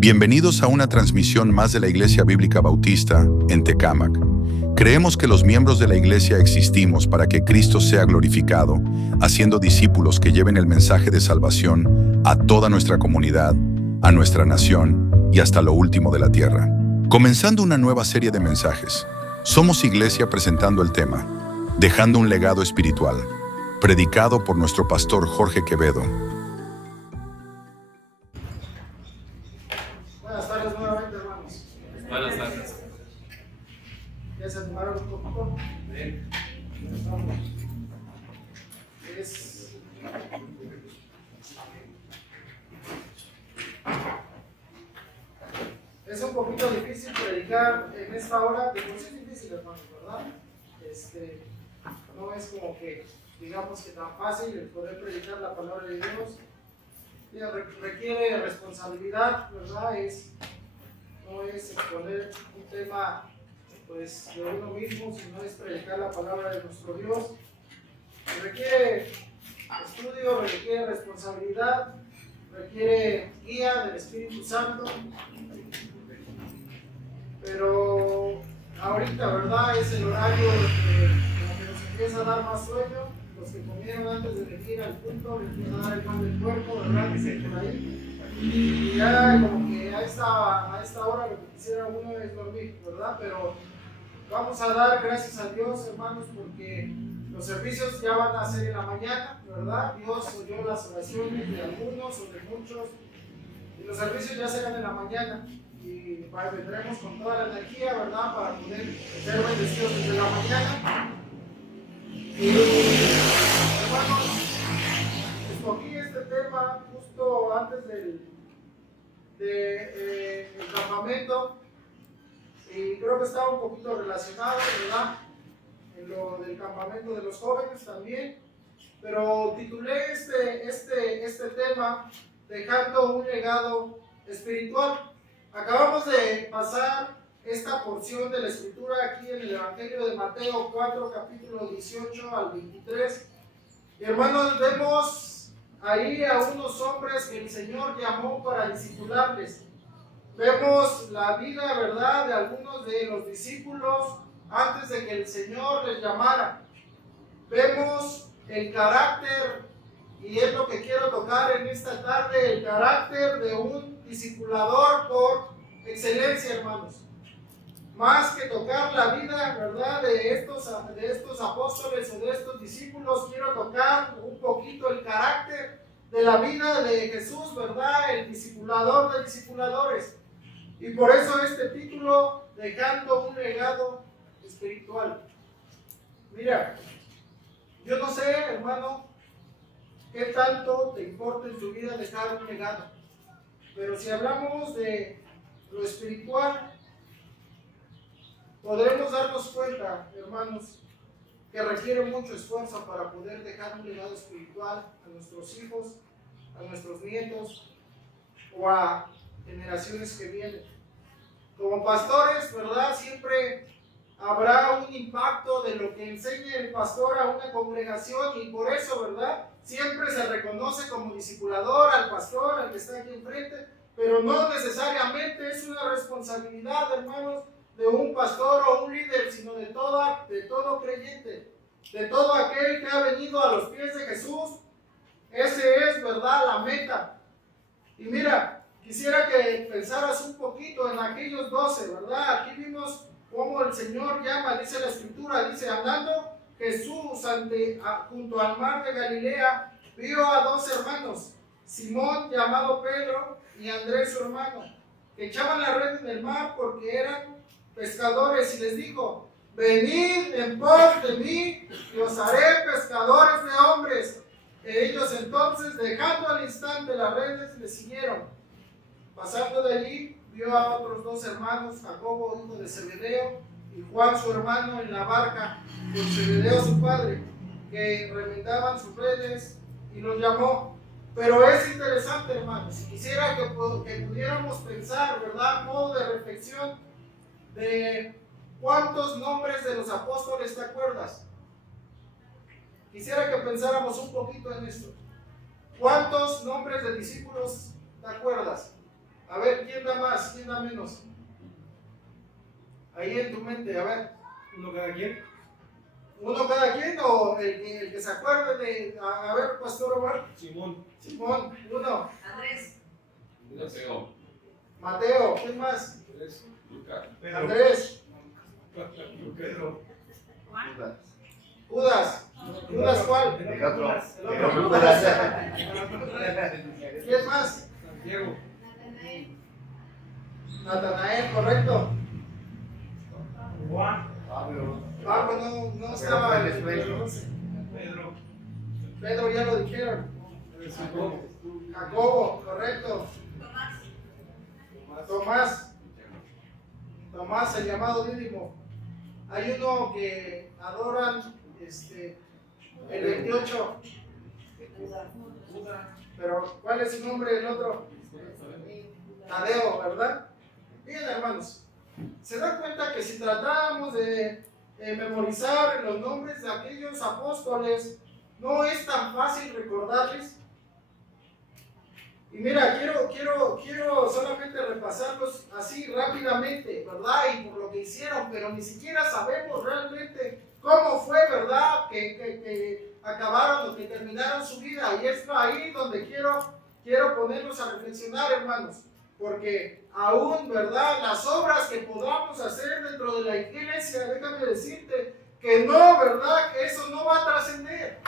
Bienvenidos a una transmisión más de la Iglesia Bíblica Bautista en Tecámac. Creemos que los miembros de la Iglesia existimos para que Cristo sea glorificado, haciendo discípulos que lleven el mensaje de salvación a toda nuestra comunidad, a nuestra nación y hasta lo último de la tierra. Comenzando una nueva serie de mensajes, Somos Iglesia presentando el tema, Dejando un legado espiritual, predicado por nuestro pastor Jorge Quevedo. Buenas tardes nuevamente, hermanos. Buenas tardes. ¿Ya se animaron un poquito? Bien. Es un poquito difícil predicar en esta hora, de por sí es difícil, hermanos, ¿verdad? No es como que, digamos que tan fácil el poder predicar la palabra de Dios. Requiere responsabilidad, ¿verdad? No es exponer un tema pues, de uno mismo, sino es predicar la palabra de nuestro Dios. Requiere estudio, requiere responsabilidad, requiere guía del Espíritu Santo. Pero ahorita, ¿verdad? Es el horario que nos empieza a dar más sueño. Los que comieron antes de venir al punto, les empieza a dar el pan del cuerpo, ¿verdad? Dicen por ahí. Y ya como que a esta hora lo que quisiera uno es dormir, ¿verdad? Pero vamos a dar gracias a Dios, hermanos, porque los servicios ya van a ser en la mañana, ¿verdad? Dios oyó las oraciones de algunos o de muchos. Y los servicios ya serán en la mañana. Y vendremos con toda la energía, ¿verdad? Para poder ser bendecidos desde la mañana. Y hermanos, escogí este tema justo antes del campamento y creo que estaba un poquito relacionado, ¿verdad? En lo del campamento de los jóvenes también, pero titulé este tema Dejando un legado espiritual. Acabamos de pasar esta porción de la escritura aquí en el Evangelio de Mateo 4, capítulo 18 al 23. Y hermanos, vemos ahí a unos hombres que el Señor llamó para discipularles. Vemos la vida, ¿verdad?, de algunos de los discípulos antes de que el Señor les llamara. Vemos el carácter, y es lo que quiero tocar en esta tarde, el carácter de un discipulador por excelencia, hermanos. Más que tocar la vida, ¿verdad?, de estos apóstoles o de estos discípulos, quiero tocar un poquito el carácter de la vida de Jesús, ¿verdad?, el discipulador de discipuladores. Y por eso este título, Dejando un legado espiritual. Mira, yo no sé, hermano, qué tanto te importa en tu vida dejar un legado. Pero si hablamos de lo espiritual, podremos darnos cuenta, hermanos, que requiere mucho esfuerzo para poder dejar un legado espiritual a nuestros hijos, a nuestros nietos o a generaciones que vienen. Como pastores, ¿verdad? Siempre habrá un impacto de lo que enseña el pastor a una congregación y por eso, ¿verdad?, siempre se reconoce como discipulador al pastor, al que está aquí enfrente, pero no necesariamente es una responsabilidad, hermanos, de un pastor o un líder, sino de todo creyente, de todo aquel que ha venido a los pies de Jesús. Ese es, ¿verdad?, la meta. Y mira, quisiera que pensaras un poquito en aquellos 12, ¿verdad? Aquí vimos cómo el Señor llama, dice la Escritura, dice, andando Jesús junto al mar de Galilea, vio a 2 hermanos, Simón llamado Pedro y Andrés su hermano, que echaban la red en el mar porque eran pescadores, y les dijo, venid en pos de mí y os haré pescadores de hombres. Ellos entonces, dejando al instante las redes, le siguieron. Pasando de allí, vio a otros 2 hermanos, Jacobo, hijo de Zebedeo, y Juan su hermano, en la barca con Zebedeo su padre, que remendaban sus redes, y los llamó. Pero es interesante, hermanos, y quisiera que pudiéramos pensar, ¿verdad?, modo de reflexión de cuántos nombres de los apóstoles te acuerdas. Quisiera que pensáramos un poquito en esto. ¿Cuántos nombres de discípulos te acuerdas? A ver, ¿quién da más? ¿Quién da menos? Ahí en tu mente, a ver. ¿Uno cada quien? ¿Uno cada quien o el que se acuerde de... A ver, Pastor Omar. Simón. Simón, uno. Andrés. Mateo. Mateo, ¿quién más? Andrés. Lucas. Andrés. Pedro. Judas. ¿Judas cuál? El otro. ¿Quién más? Santiago. Natanael, correcto. Juan. Pablo no estaba en el Pedro. Pedro ya lo dijeron. Jacobo. Jacobo, correcto. Tomás. Tomás, el llamado Dídimo. Hay uno que adoran el 28. Pero, ¿cuál es su nombre del otro? Tadeo, ¿verdad? Bien, hermanos. ¿Se dan cuenta que si tratáramos de memorizar los nombres de aquellos apóstoles, no es tan fácil recordarles? Y mira, quiero solamente repasarlos así rápidamente, ¿verdad? Y por lo que hicieron, pero ni siquiera sabemos realmente cómo fue, ¿verdad? Que acabaron o que terminaron su vida. Y es ahí donde quiero ponernos a reflexionar, hermanos. Porque aún, ¿verdad? Las obras que podamos hacer dentro de la iglesia, déjame decirte que no, ¿verdad? Que eso no va a trascender.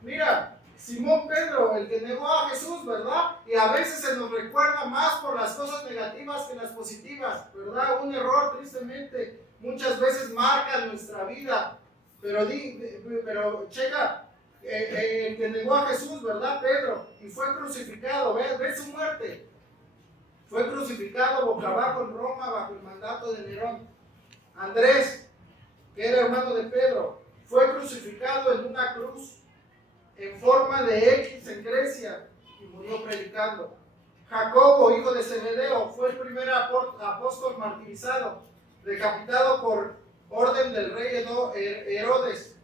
Mira, Simón Pedro, el que negó a Jesús, ¿verdad? Y a veces se nos recuerda más por las cosas negativas que las positivas, ¿verdad? Un error, tristemente, muchas veces marca nuestra vida. Pero checa, el que negó a Jesús, ¿verdad? Pedro, y fue crucificado, ve su muerte. Fue crucificado boca abajo en Roma bajo el mandato de Nerón. Andrés, que era hermano de Pedro, fue crucificado en una cruz en forma de X en Grecia y murió predicando. Jacobo, hijo de Zebedeo, fue el primer apóstol martirizado, decapitado por orden del rey Herodes.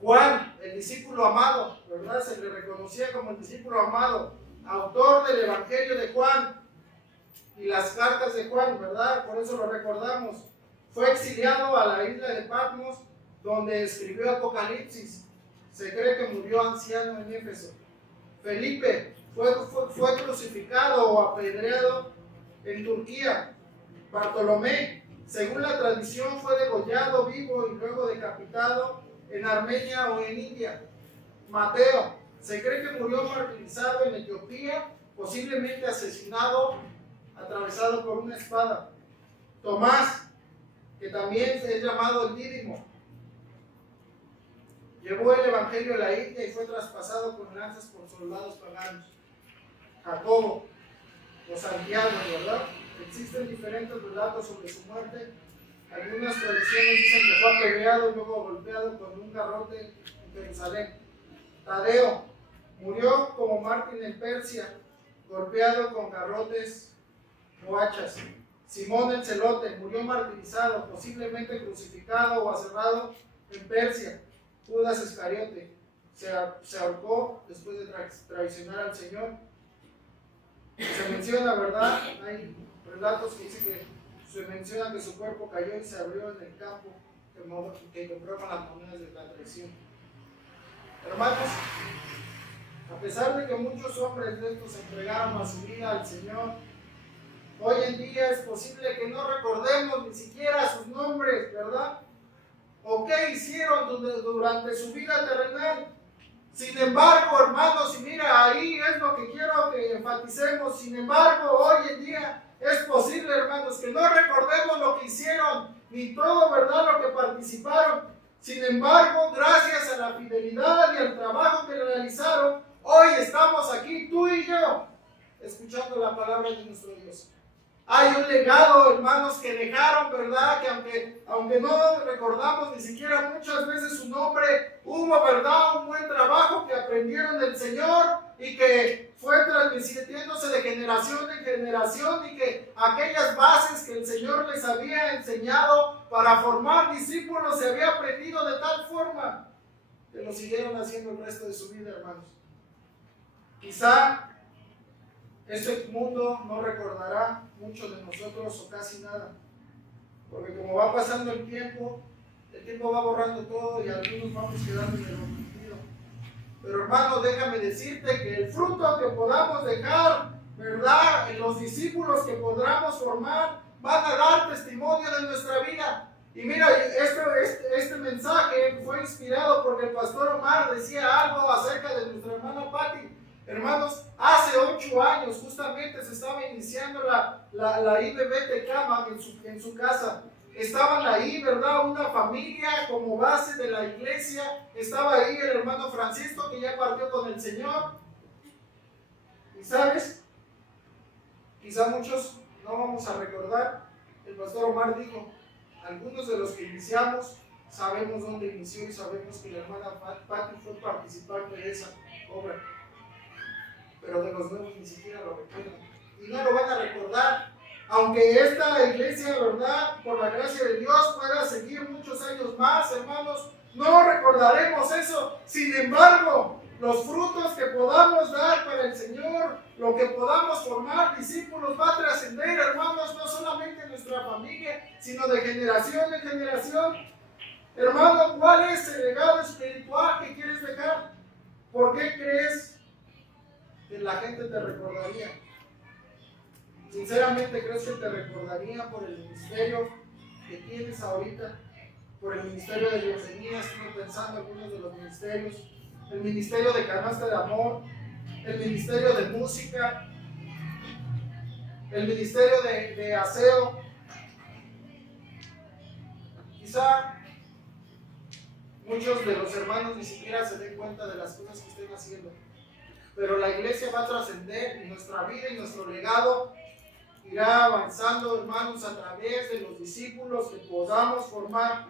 Juan, el discípulo amado, ¿verdad? Se le reconocía como el discípulo amado, autor del Evangelio de Juan y las cartas de Juan, ¿verdad? Por eso lo recordamos. Fue exiliado a la isla de Patmos, donde escribió Apocalipsis. Se cree que murió anciano en Éfeso. Felipe fue crucificado o apedreado en Turquía. Bartolomé, según la tradición, fue degollado vivo y luego decapitado en Armenia o en India. Mateo, se cree que murió martirizado en Etiopía, posiblemente asesinado, atravesado por una espada. Tomás, que también es llamado el Dídimo, llevó el evangelio a la India y fue traspasado con lanzas por soldados paganos. Jacobo, o Santiago, ¿verdad? Existen diferentes relatos sobre su muerte. Algunas tradiciones dicen que fue apedreado y luego golpeado con un garrote en Jerusalén. Tadeo murió como mártir en Persia, golpeado con garrotes o hachas. Simón el Celote murió martirizado, posiblemente crucificado o aserrado en Persia. Judas Iscariote se ahorcó después de traicionar al Señor. Se menciona, ¿verdad? Hay relatos que dicen que se menciona que su cuerpo cayó y se abrió en el campo que compró con las monedas de la traición. Hermanos, a pesar de que muchos hombres de estos entregaron a su vida al Señor, hoy en día es posible que no recordemos ni siquiera sus nombres, ¿verdad? O qué hicieron durante su vida terrenal. Sin embargo, hermanos, y mira, ahí es lo que quiero que enfaticemos. Sin embargo, hoy en día es posible, hermanos, que no recordemos lo que hicieron, ni todo, ¿verdad?, lo que participaron. Sin embargo, gracias a la fidelidad y al trabajo que realizaron, hoy estamos aquí, tú y yo, escuchando la palabra de nuestro Dios. Hay un legado, hermanos, que dejaron, ¿verdad? Que aunque no recordamos ni siquiera muchas veces su nombre, hubo, ¿verdad?, un buen trabajo que aprendieron del Señor y que fue transmitiéndose de generación en generación, y que aquellas bases que el Señor les había enseñado para formar discípulos se había aprendido de tal forma que lo siguieron haciendo el resto de su vida, hermanos. Quizá este mundo no recordará mucho de nosotros o casi nada. Porque como va pasando el tiempo va borrando todo y algunos vamos quedando en el olvido. Pero hermano, déjame decirte que el fruto que podamos dejar, ¿verdad? En los discípulos que podamos formar, van a dar testimonio de nuestra vida. Y mira, este mensaje fue inspirado porque el pastor Omar decía algo acerca de nuestra hermana Patti. Hermanos, hace 8 años justamente se estaba iniciando la IBB Tecámac en su casa. Estaban ahí, ¿verdad? Una familia como base de la iglesia. Estaba ahí el hermano Francisco, que ya partió con el Señor. Y sabes, quizá muchos no vamos a recordar. El pastor Omar dijo, algunos de los que iniciamos sabemos dónde inició y sabemos que la hermana Patti fue participante de esa obra. Pero de los nuevos ni siquiera lo recuerdan. Y no lo van a recordar. Aunque esta iglesia, ¿verdad?, por la gracia de Dios pueda seguir muchos años más, hermanos, no recordaremos eso. Sin embargo, los frutos que podamos dar para el Señor, lo que podamos formar discípulos, va a trascender, hermanos, no solamente en nuestra familia, sino de generación en generación. Hermano, ¿cuál es el legado espiritual que quieres dejar? ¿Por qué crees que la gente te recordaría? Sinceramente, ¿crees que te recordaría por el ministerio que tienes ahorita? Por el ministerio de Diosonía, estuve pensando en algunos de los ministerios, el ministerio de canasta de amor, el ministerio de música, el ministerio de aseo. Quizá muchos de los hermanos ni siquiera se den cuenta de las cosas que estén haciendo, pero la iglesia va a trascender y nuestra vida y nuestro legado irá avanzando, hermanos, a través de los discípulos que podamos formar.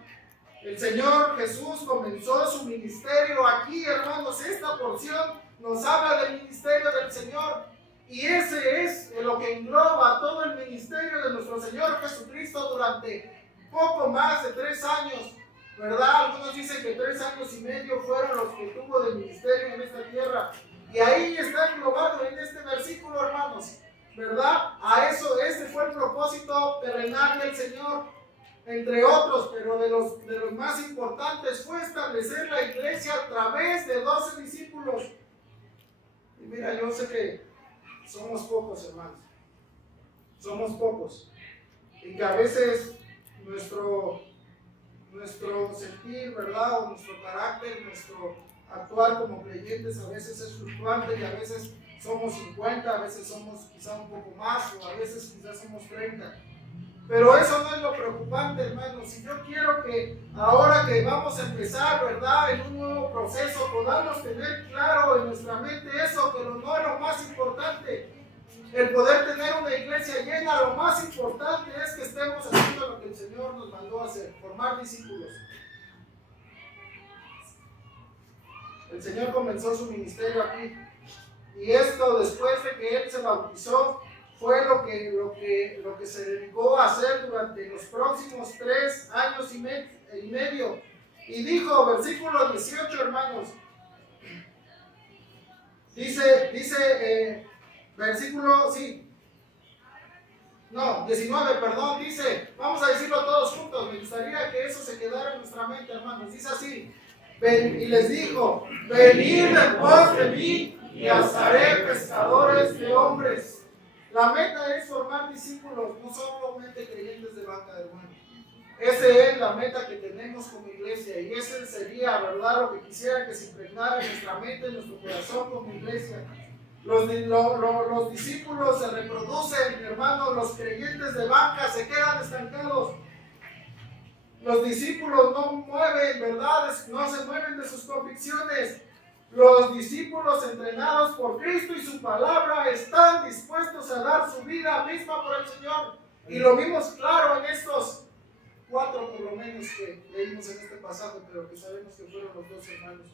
El Señor Jesús comenzó su ministerio aquí, hermanos. Esta porción nos habla del ministerio del Señor. Y ese es lo que engloba todo el ministerio de nuestro Señor Jesucristo durante poco más de 3 años, ¿verdad? Algunos dicen que 3 años y medio fueron los que tuvo de ministerio en esta tierra. Y ahí está englobado en este versículo, hermanos, ¿verdad? A eso, ese fue el propósito terrenal del Señor, entre otros, pero de los más importantes fue establecer la iglesia a través de 12 discípulos. Y mira, yo sé que somos pocos, hermanos, somos pocos, y que a veces nuestro sentir, ¿verdad? O nuestro carácter, nuestro actuar como creyentes a veces es fluctuante y a veces somos 50, a veces somos quizá un poco más o a veces quizás somos 30. Pero eso no es lo preocupante, hermanos. Y yo quiero que ahora que vamos a empezar, ¿verdad?, en un nuevo proceso, podamos tener claro en nuestra mente eso, que no es lo más importante. El poder tener una iglesia llena, lo más importante es que estemos haciendo lo que el Señor nos mandó a hacer, formar discípulos. El Señor comenzó su ministerio aquí. Y esto, después de que Él se bautizó, fue lo que se dedicó a hacer durante los próximos 3 años y medio. Y dijo, versículo 18, hermanos, dice, versículo, sí, no, 19, perdón, dice, vamos a decirlo todos juntos, me gustaría que eso se quedara en nuestra mente, hermanos, dice así, y les dijo, venid en pos de mí y os haré pescadores de hombres. La meta es formar discípulos, no solamente creyentes de banca de hermanos. Esa es la meta que tenemos como iglesia y ese sería, ¿verdad?, lo que quisiera que se impregnara en nuestra mente, en nuestro corazón como iglesia. Los discípulos se reproducen, hermanos, los creyentes de banca se quedan estancados. Los discípulos no mueven, ¿verdad?, no se mueven de sus convicciones. Los discípulos entrenados por Cristo y su palabra están dispuestos a dar su vida misma por el Señor. Y lo vimos claro en estos 4 por lo menos que leímos en este pasaje, pero que sabemos que fueron los 2 hermanos.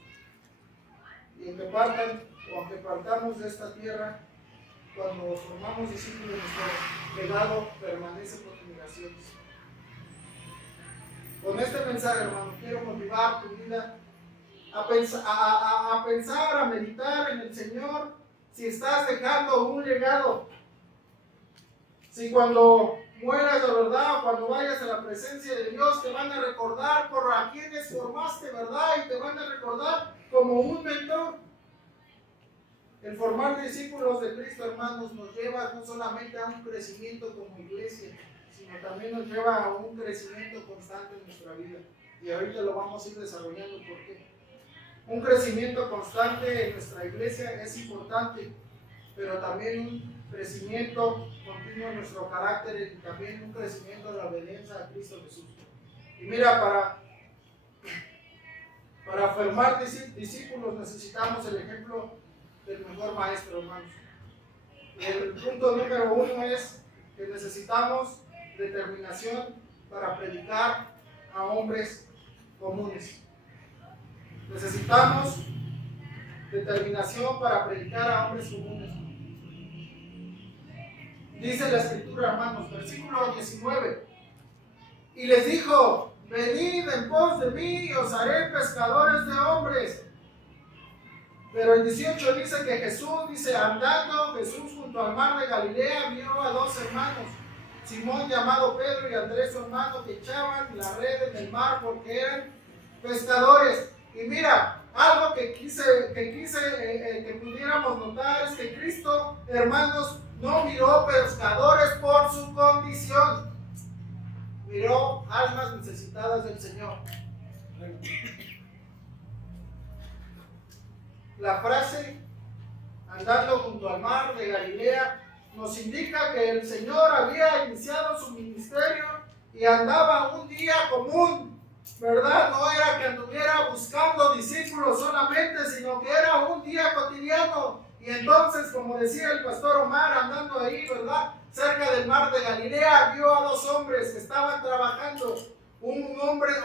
Y aunque partan o aunque partamos de esta tierra, cuando formamos discípulos, nuestro legado permanece por generaciones. Con este mensaje, hermano, quiero motivar tu vida a pensar, a meditar en el Señor si estás dejando un legado, si cuando mueras de verdad, cuando vayas a la presencia de Dios, te van a recordar por a quienes formaste, ¿verdad? Y te van a recordar como un mentor. El formar discípulos de Cristo, hermanos, nos lleva no solamente a un crecimiento como iglesia, sino también nos lleva a un crecimiento constante en nuestra vida. Y ahorita lo vamos a ir desarrollando. ¿Por qué? Un crecimiento constante en nuestra iglesia es importante, pero también un crecimiento continuo en nuestro carácter y también un crecimiento de la obediencia a Cristo Jesús. Y mira, para formar discípulos necesitamos el ejemplo del mejor maestro, hermanos. El punto número 1 es que necesitamos determinación para predicar a hombres comunes. Necesitamos determinación para predicar a hombres comunes. Dice la Escritura, hermanos, versículo 19. Y les dijo: venid en pos de mí y os haré pescadores de hombres. Pero el 18 dice que Jesús, andando Jesús junto al mar de Galilea, vio a dos hermanos, Simón llamado Pedro y Andrés su hermano, que echaban la red en el mar porque eran pescadores. Y mira, algo que que pudiéramos notar es que Cristo, hermanos, no miró pescadores por su condición, miró almas necesitadas del Señor. La frase andando junto al mar de Galilea nos indica que el Señor había iniciado su ministerio y andaba un día común, ¿verdad? No era que anduviera buscando discípulos solamente, sino que era un día cotidiano. Y entonces, como decía el pastor Omar, andando ahí, ¿verdad?, cerca del mar de Galilea, vio a dos hombres que estaban trabajando, hombres,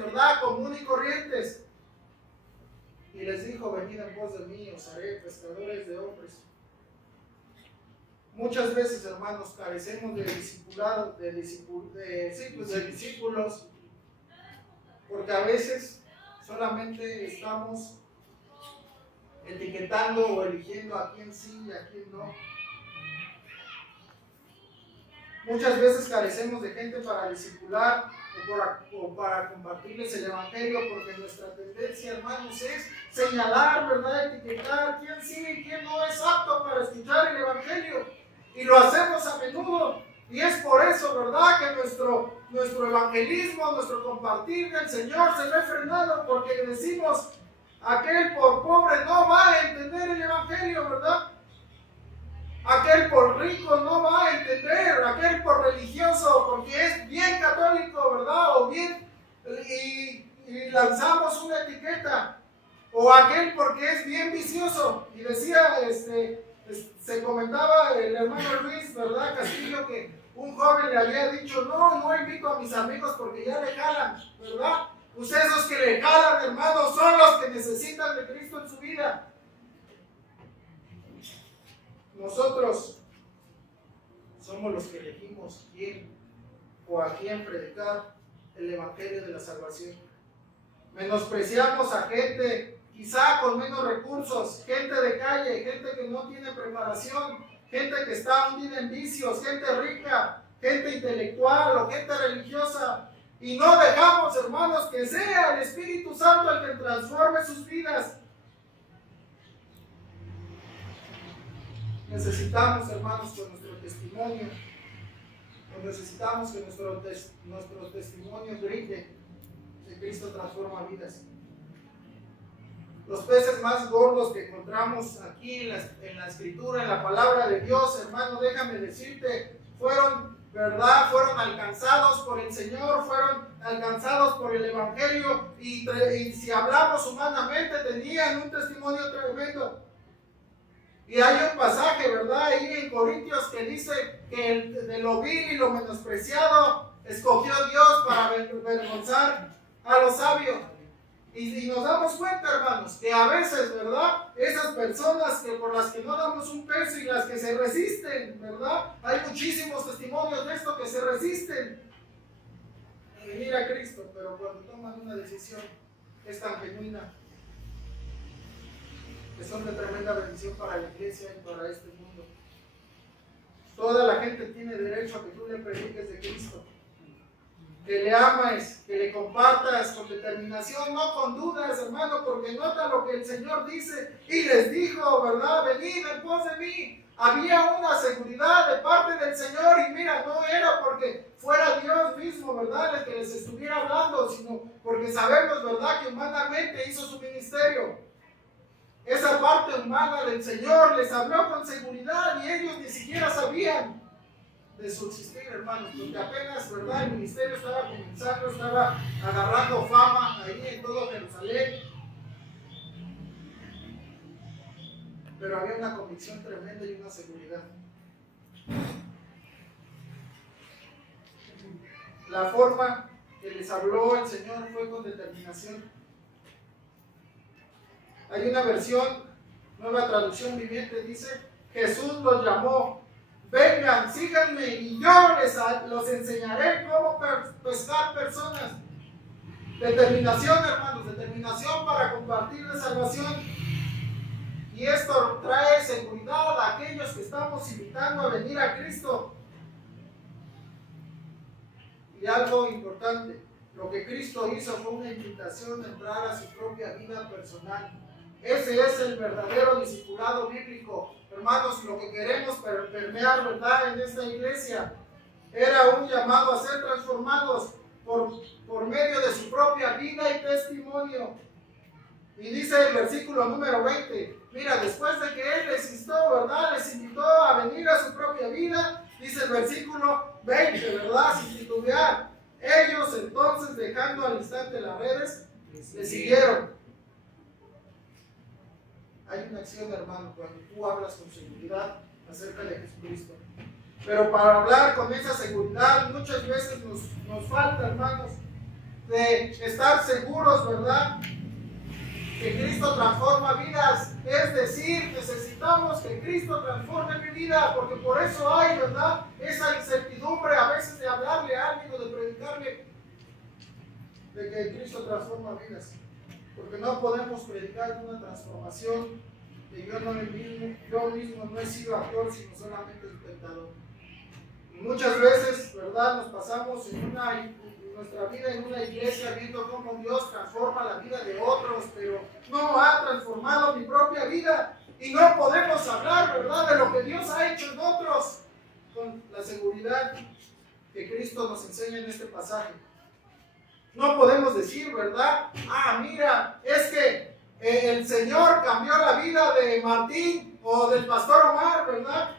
¿verdad?, común y corrientes. Y les dijo: venid en pos de mí, os haré pescadores de hombres. Muchas veces, hermanos, carecemos de discipulado, de discípulos, porque a veces solamente estamos etiquetando o eligiendo a quién sí y a quién no. Muchas veces carecemos de gente para discipular o para compartirles el evangelio, porque nuestra tendencia, hermanos, es señalar, ¿verdad?, etiquetar quién sí y quién no es apto para escuchar el evangelio. Y lo hacemos a menudo. Y es por eso, ¿verdad?, que nuestro evangelismo, nuestro compartir del Señor se ve frenado, porque decimos: aquel por pobre no va a entender el evangelio, ¿verdad? Aquel por rico no va a entender, aquel por religioso, porque es bien católico, ¿verdad? O bien, y lanzamos una etiqueta. O aquel porque es bien vicioso. Y decía, se comentaba el hermano Luis, ¿verdad?, Castillo, que un joven le había dicho: no invito a mis amigos porque ya le jalan, ¿verdad? Pues esos que le jalan, hermanos, son los que necesitan de Cristo en su vida. Nosotros somos los que elegimos quién o a quién predicar el evangelio de la salvación. Menospreciamos a gente quizá con menos recursos, gente de calle, gente que no tiene preparación, gente que está hundida en vicios, gente rica, gente intelectual o gente religiosa. Y no dejamos, hermanos, que sea el Espíritu Santo el que transforme sus vidas. Necesitamos, hermanos, con nuestro testimonio, necesitamos que nuestro testimonio brille, que Cristo transforma vidas. Los peces más gordos que encontramos aquí en la Escritura, en la palabra de Dios, hermano, déjame decirte, fueron alcanzados por el Señor, fueron alcanzados por el Evangelio, y si hablamos humanamente, tenían un testimonio tremendo. Y hay un pasaje, ¿verdad?, ahí en Corintios que dice que de lo vil y lo menospreciado escogió Dios para avergonzar a los sabios. Y nos damos cuenta, hermanos, que a veces, ¿verdad?, esas personas por las que no damos un peso y las que se resisten, ¿verdad?, hay muchísimos testimonios de esto, que se resisten a venir a Cristo, pero cuando toman una decisión es tan genuina. que son de tremenda bendición para la iglesia y para este mundo. Toda la gente tiene derecho a que tú le prediques de Cristo, que le ames, que le compartas con determinación, no con dudas, hermano, porque nota lo que el Señor dice y les dijo, ¿verdad? Venid en pos de mí. Había una seguridad de parte del Señor y mira, no era porque fuera Dios mismo, ¿verdad?, el que les estuviera hablando, sino porque sabemos, ¿verdad?, que humanamente hizo su ministerio. Esa parte humana del Señor les habló con seguridad y ellos ni siquiera sabían de su existir, hermanos, porque apenas, ¿verdad?, el ministerio estaba comenzando, estaba agarrando fama ahí en todo Jerusalén. Pero había una convicción tremenda y una seguridad. La forma que les habló el Señor fue con determinación. Hay una versión, Nueva Traducción Viviente, dice: Jesús los llamó, vengan, síganme y yo los enseñaré cómo pescar personas. Determinación, hermanos, determinación para compartir la salvación. Y esto trae seguridad a aquellos que estamos invitando a venir a Cristo. Y algo importante, lo que Cristo hizo fue una invitación a entrar a su propia vida personal. Ese es el verdadero discipulado bíblico. Hermanos, lo que queremos permear, ¿verdad?, en esta iglesia era un llamado a ser transformados por medio de su propia vida y testimonio. Y dice el versículo número 20, mira, después de que Él les instó, ¿verdad?, les invitó a venir a su propia vida, dice el versículo 20, ¿verdad?, sin titubear. Ellos entonces, dejando al instante las redes, le siguieron. Hay una acción, hermano, cuando tú hablas con seguridad acerca de Jesucristo. Pero para hablar con esa seguridad muchas veces nos falta, hermanos, de estar seguros, ¿verdad?, que Cristo transforma vidas. Es decir, necesitamos que Cristo transforme mi vida, porque por eso hay, ¿verdad?, esa incertidumbre a veces de hablarle a alguien o de predicarle de que Cristo transforma vidas. Porque no podemos predicar una transformación que yo mismo no he sido actor, sino solamente espectador. Y muchas veces, ¿verdad?, nos pasamos en nuestra vida en una iglesia viendo cómo Dios transforma la vida de otros, pero no ha transformado mi propia vida. Y no podemos hablar, ¿verdad?, de lo que Dios ha hecho en otros con la seguridad que Cristo nos enseña en este pasaje. No podemos decir, ¿verdad?, mira, es que el Señor cambió la vida de Martín o del pastor Omar, ¿verdad?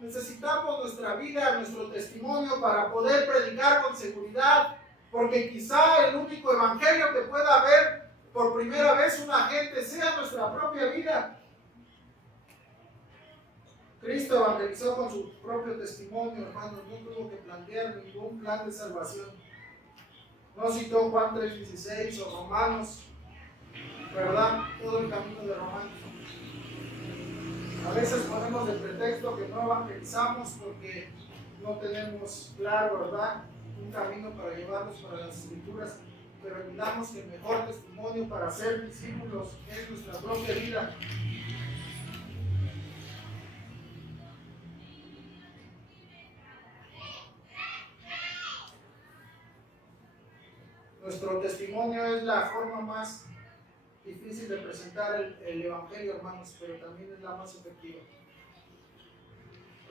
Necesitamos nuestra vida, nuestro testimonio para poder predicar con seguridad, porque quizá el único evangelio que pueda haber por primera vez una gente sea nuestra propia vida. Cristo evangelizó con su propio testimonio, hermanos, no tuvo que plantear ningún plan de salvación. No citó Juan 3:16 o Romanos, ¿verdad? Todo el camino de Romanos. A veces ponemos de pretexto que no evangelizamos porque no tenemos claro, ¿verdad?, un camino para llevarlos para las escrituras, pero olvidamos que el mejor testimonio para ser discípulos es nuestra propia vida. Nuestro testimonio es la forma más difícil de presentar el evangelio, hermanos, pero también es la más efectiva.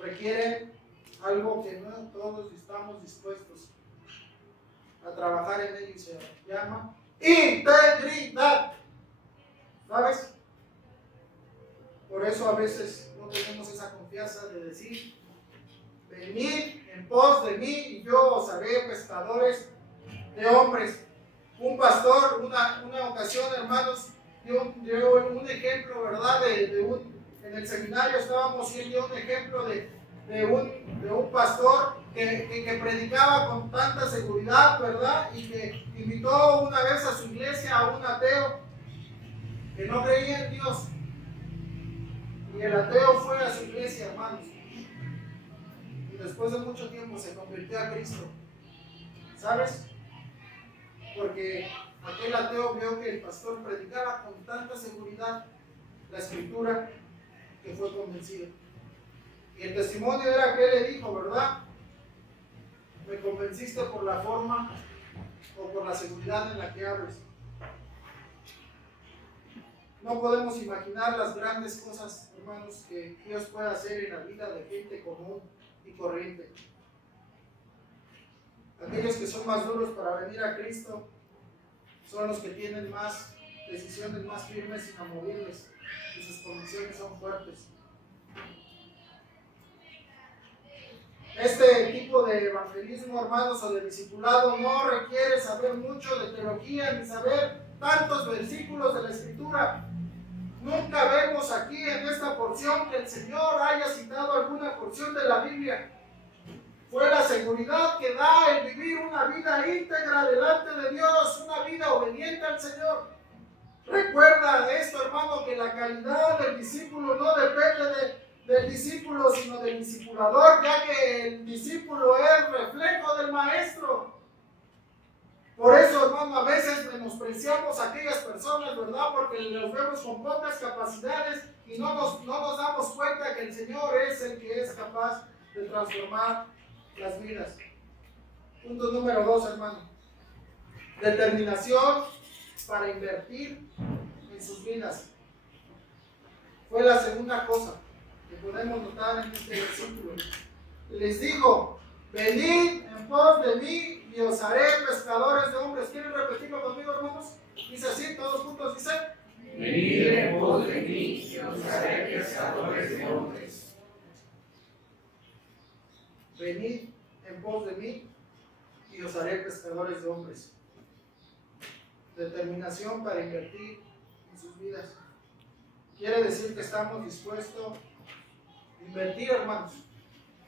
Requiere algo que no todos estamos dispuestos a trabajar en ello y se llama integridad. ¿Sabes? Por eso a veces no tenemos esa confianza de decir: venid en pos de mí y yo os haré pescadores de hombres. Un pastor, una ocasión, hermanos, dio un ejemplo, ¿verdad? En el seminario estábamos y él dio un ejemplo de un pastor que predicaba con tanta seguridad, ¿verdad? Y que invitó una vez a su iglesia a un ateo que no creía en Dios. Y el ateo fue a su iglesia, hermanos. Y después de mucho tiempo se convirtió a Cristo. ¿Sabes? Porque aquel ateo vio que el pastor predicaba con tanta seguridad la escritura que fue convencido. Y el testimonio era que él le dijo, ¿verdad? Me convenciste por la forma o por la seguridad en la que hablas. No podemos imaginar las grandes cosas, hermanos, que Dios puede hacer en la vida de gente común y corriente. Aquellos que son más duros para venir a Cristo son los que tienen más decisiones más firmes e inamovibles y sus convicciones son fuertes. Este tipo de evangelismo, hermanos, o de discipulado no requiere saber mucho de teología ni saber tantos versículos de la Escritura. Nunca vemos aquí en esta porción que el Señor haya citado alguna porción de la Biblia. Fue la seguridad que da el vivir una vida íntegra delante de Dios, una vida obediente al Señor. Recuerda esto, hermano, que la calidad del discípulo no depende del discípulo, sino del discipulador, ya que el discípulo es reflejo del maestro. Por eso, hermano, a veces menospreciamos a aquellas personas, ¿verdad? Porque los vemos con pocas capacidades y no nos damos cuenta que el Señor es el que es capaz de transformar las vidas. Punto número 2, hermano. Determinación para invertir en sus vidas. Fue la segunda cosa que podemos notar en este versículo. Les dijo, venid en pos de mí y os haré pescadores de hombres. ¿Quieren repetirlo conmigo, hermanos? Dice así, todos juntos, dice. Venid en pos de mí y os haré pescadores de hombres. Venid en pos de mí y os haré pescadores de hombres. Determinación para invertir en sus vidas. Quiere decir que estamos dispuestos a invertir, hermanos.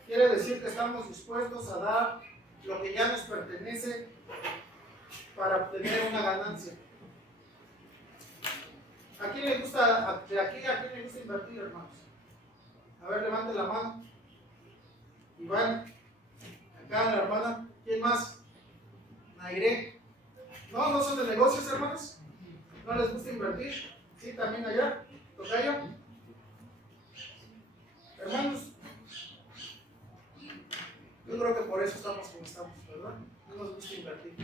Quiere decir que estamos dispuestos a dar lo que ya nos pertenece para obtener una ganancia. ¿A quién le gusta, de aquí a quién le gusta invertir, hermanos? A ver, levante la mano. Iván, acá la hermana, ¿quién más? Nairé. No son de negocios, hermanos. ¿No les gusta invertir? Sí, también allá. ¿Tocayo? Hermanos, yo creo que por eso estamos como estamos, ¿verdad? No nos gusta invertir.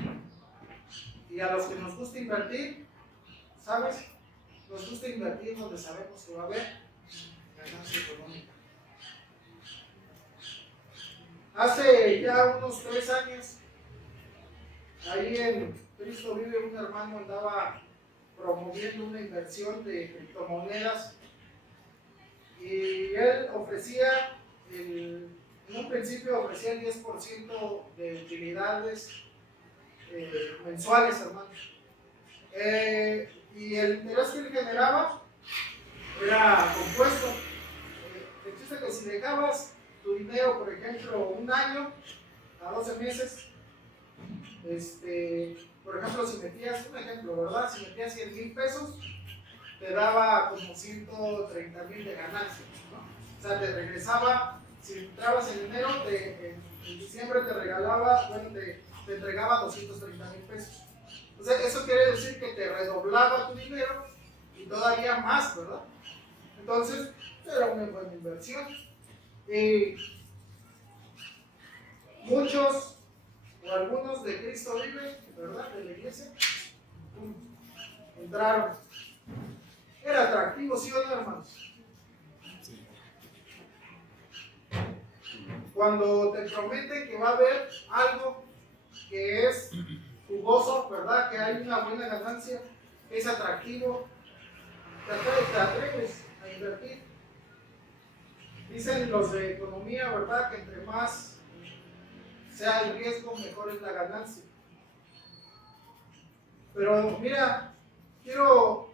Y a los que nos gusta invertir, ¿sabes? Nos gusta invertir donde sabemos que va a haber ganancia económica. Hace ya unos 3 años, ahí en Cristo Vive, un hermano andaba promoviendo una inversión de criptomonedas y él ofrecía, en un principio ofrecía el 10% de utilidades mensuales, hermanos. Y el interés que él generaba era compuesto. Existe que si dejabas tu dinero, por ejemplo, un año a 12 meses, por ejemplo, si metías, un ejemplo, ¿verdad? Si metías 100,000 pesos, te daba como 130,000 de ganancia, ¿no? O sea, te regresaba, si entrabas en enero, en diciembre te regalaba, te entregaba 230,000 pesos. O sea, eso quiere decir que te redoblaba tu dinero y todavía más, ¿verdad? Entonces, era una buena inversión. Y muchos o algunos de Cristo Vive, ¿verdad? De la iglesia, entraron. Era atractivo, ¿sí o no, hermanos? Cuando te prometen que va a haber algo que es jugoso, ¿verdad? Que hay una buena ganancia, que es atractivo, te atreves a invertir. Dicen los de economía, ¿verdad? Que entre más sea el riesgo, mejor es la ganancia. Pero mira, quiero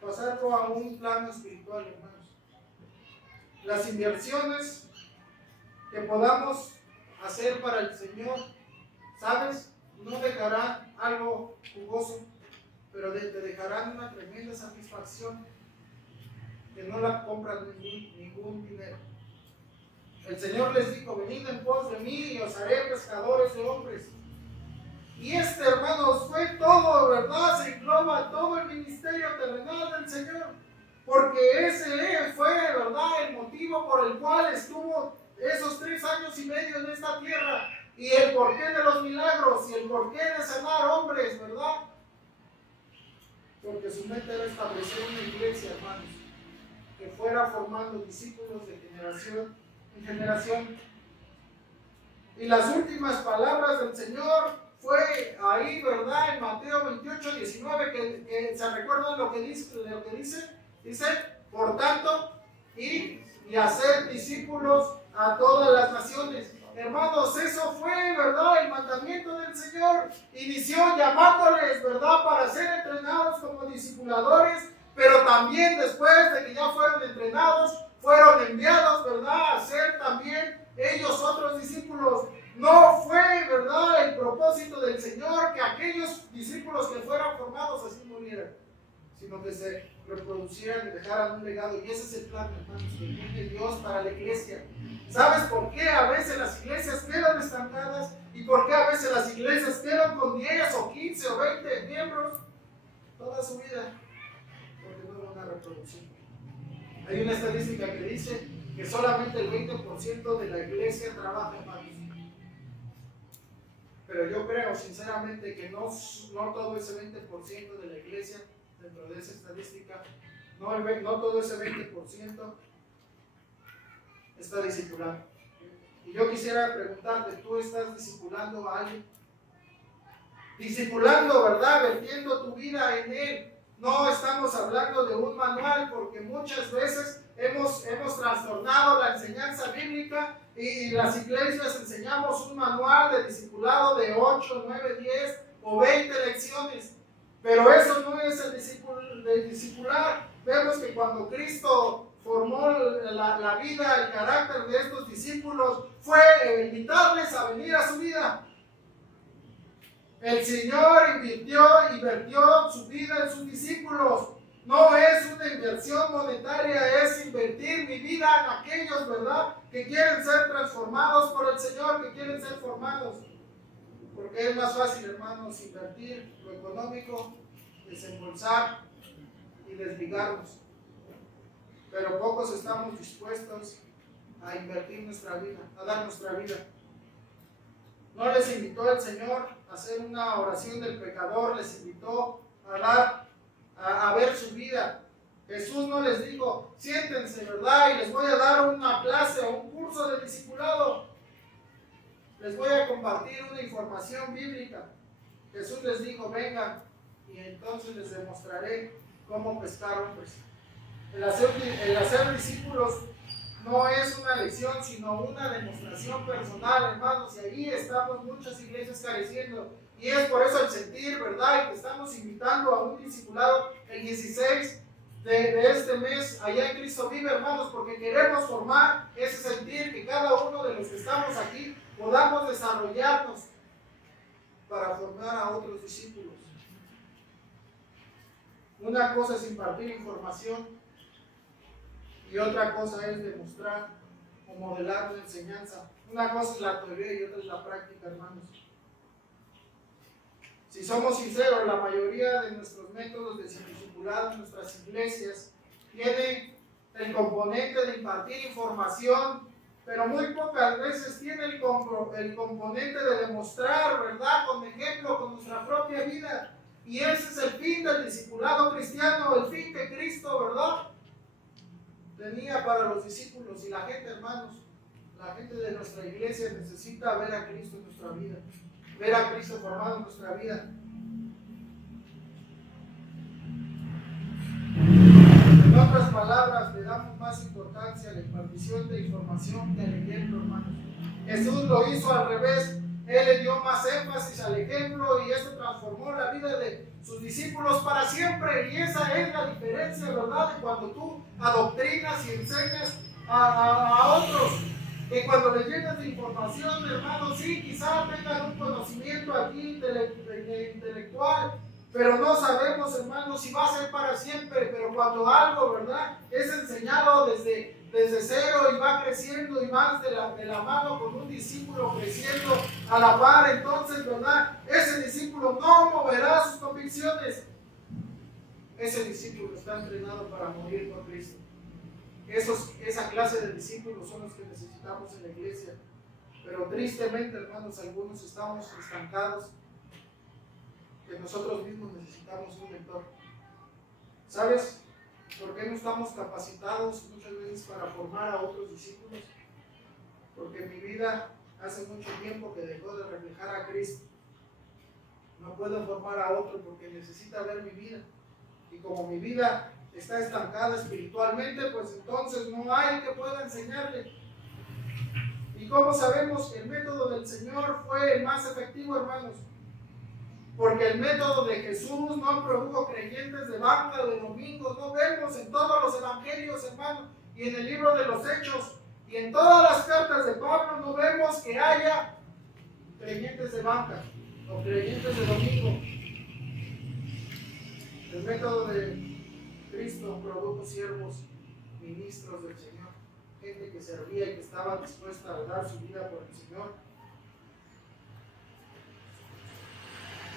pasarlo a un plano espiritual, hermanos. Las inversiones que podamos hacer para el Señor, ¿sabes? No dejarán algo jugoso, pero te dejarán una tremenda satisfacción que no la compran ningún dinero. El Señor les dijo, venid en pos de mí y os haré pescadores de hombres. Y hermanos, fue todo, ¿verdad? Se engloba todo el ministerio terrenal del Señor. porque ese fue, ¿verdad?, el motivo por el cual estuvo esos 3 años y medio en esta tierra, y el porqué de los milagros, y el porqué de sanar hombres, ¿verdad? Porque su meta era establecer una iglesia, hermanos, que fuera formando discípulos de generación en generación. Y las últimas palabras del Señor fue ahí, ¿verdad?, en Mateo 28, 19, que se recuerdan lo que dice, dice, por tanto, y hacer discípulos a todas las naciones. Hermanos, eso fue, ¿verdad?, el mandamiento del Señor. Inició llamándoles, ¿verdad?, para ser entrenados como discipuladores, pero también después de que ya fueron entrenados, fueron enviados, ¿verdad?, a ser también ellos otros discípulos. No fue, ¿verdad?, el propósito del Señor que aquellos discípulos que fueran formados así murieran, sino que se reproducieran y dejaran un legado. Y ese es el plan, hermanos, que tiene Dios para la iglesia. ¿Sabes por qué a veces las iglesias quedan estancadas? ¿Y por qué a veces las iglesias quedan con 10 o 15 o 20 miembros toda su vida? Porque no hubo una reproducción. Hay una estadística que dice que solamente el 20% de la iglesia trabaja, hermanos. Pero yo creo sinceramente que no todo ese 20% de la iglesia, dentro de esa estadística, no todo ese 20% está discipulando. Y yo quisiera preguntarte, ¿tú estás discipulando a alguien? Discipulando, ¿verdad?, vertiendo tu vida en él. No estamos hablando de un manual, porque muchas veces hemos trastornado la enseñanza bíblica y las iglesias enseñamos un manual de discipulado de 8, 9, 10 o 20 lecciones. Pero eso no es el discipular. Vemos que cuando Cristo formó la vida, el carácter de estos discípulos, fue invitarles a venir a su vida. El Señor invirtió su vida en sus discípulos. No es una inversión monetaria, es invertir mi vida en aquellos, ¿verdad?, que quieren ser transformados por el Señor, que quieren ser formados. Porque es más fácil, hermanos, invertir lo económico, desembolsar y desligarnos. Pero pocos estamos dispuestos a invertir nuestra vida, a dar nuestra vida. No les invitó el Señor a hacer una oración del pecador, les invitó a ver su vida. Jesús no les dijo, siéntense, ¿verdad?, y les voy a dar una clase o un curso de discipulado. Les voy a compartir una información bíblica. Jesús les dijo, vengan, y entonces les demostraré cómo pescar hombres. El hacer discípulos no es una lección, sino una demostración personal, hermanos, y ahí estamos muchas iglesias careciendo. Y es por eso el sentir, ¿verdad?, y que estamos invitando a un discipulado el 16 de este mes, allá en Cristo Vive, hermanos, porque queremos formar ese sentir, que cada uno de los que estamos aquí podamos desarrollarnos para formar a otros discípulos. Una cosa es impartir información y otra cosa es demostrar o modelar una enseñanza. Una cosa es la teoría y otra es la práctica, hermanos. Si somos sinceros, la mayoría de nuestros métodos de discipulado en nuestras iglesias tiene el componente de impartir información, pero muy pocas veces tiene el componente de demostrar, ¿verdad?, con ejemplo, con nuestra propia vida. Y ese es el fin del discipulado cristiano, el fin que Cristo, ¿verdad?, tenía para los discípulos. Y la gente, hermanos, la gente de nuestra iglesia necesita ver a Cristo en nuestra vida, ver a Cristo formado en nuestra vida. En otras palabras, le damos más importancia a la impartición de información que al ejemplo, hermanos. Jesús lo hizo al revés. Él le dio más énfasis al ejemplo y eso transformó la vida de sus discípulos para siempre. Y esa es la diferencia, ¿verdad?, de cuando tú adoctrinas y enseñas a otros. Que cuando le llenas de información, hermanos, sí, quizá tengan un conocimiento aquí intelectual, pero no sabemos, hermanos, si va a ser para siempre. Pero cuando algo, ¿verdad?, es enseñado desde cero y va creciendo y más de la mano con un discípulo creciendo a la par, entonces, ¿verdad?, ese discípulo no moverá sus convicciones. ese discípulo está entrenado para morir por Cristo. Esa clase de discípulos son los que necesitamos en la iglesia. Pero tristemente, hermanos, algunos estamos estancados, que nosotros mismos necesitamos un mentor. ¿Sabes por qué no estamos capacitados muchas veces para formar a otros discípulos? Porque mi vida hace mucho tiempo que dejó de reflejar a Cristo. No puedo formar a otro porque necesita ver mi vida. Y como mi vida está estancada espiritualmente, pues entonces no hay que pueda enseñarle. ¿Y cómo sabemos que el método del Señor fue el más efectivo, hermanos? Porque el método de Jesús no produjo creyentes de banca de domingos. No vemos en todos los evangelios, hermanos, y en el libro de los Hechos, y en todas las cartas de Pablo, no vemos que haya creyentes de banca o creyentes de domingo. El método de Cristo produjo siervos, ministros del Señor, gente que servía y que estaba dispuesta a dar su vida por el Señor.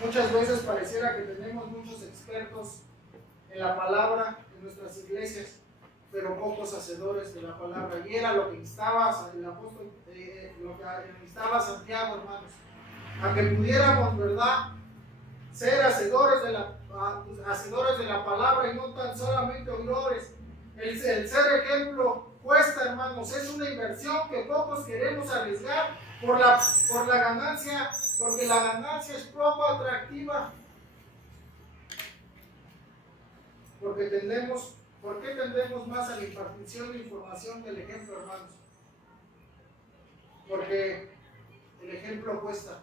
Muchas veces pareciera que tenemos muchos expertos en la palabra en nuestras iglesias, pero pocos hacedores de la palabra. Y era lo que instaba el apóstol, lo que instaba Santiago, hermanos, a que pudiéramos, ¿verdad?, ser hacedores de la palabra y no tan solamente oidores. El ser ejemplo cuesta, hermanos, es una inversión que pocos queremos arriesgar por la ganancia, porque la ganancia es poco atractiva. ¿Por qué tendemos más a la impartición de información que el ejemplo, hermanos? Porque el ejemplo cuesta.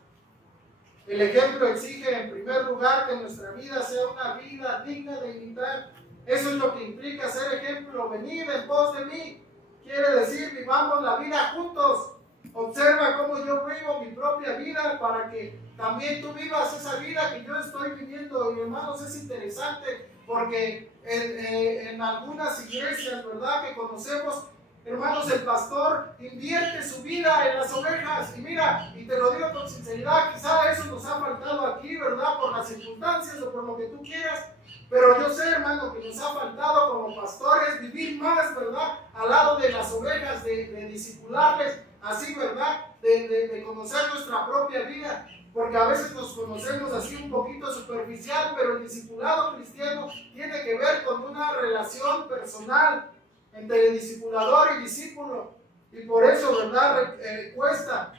El ejemplo exige, en primer lugar, que nuestra vida sea una vida digna de imitar. Eso es lo que implica ser ejemplo. Venid en pos de mí. Quiere decir, vivamos la vida juntos. Observa cómo yo vivo mi propia vida para que también tú vivas esa vida que yo estoy viviendo. Y hermanos, es interesante porque en algunas iglesias, ¿verdad?, que conocemos, hermanos, el pastor invierte su vida en las ovejas. Y mira, y te lo digo con sinceridad, quizá eso nos ha faltado aquí, ¿verdad?, por las circunstancias o por lo que tú quieras. Pero yo sé, hermano, que nos ha faltado como pastores vivir más, ¿verdad?, al lado de las ovejas, de discipularles, así, ¿verdad?, de conocer nuestra propia vida. Porque a veces nos conocemos así un poquito superficial, pero el discipulado cristiano tiene que ver con una relación personal entre el discipulador y discípulo. Y por eso, ¿verdad?, cuesta.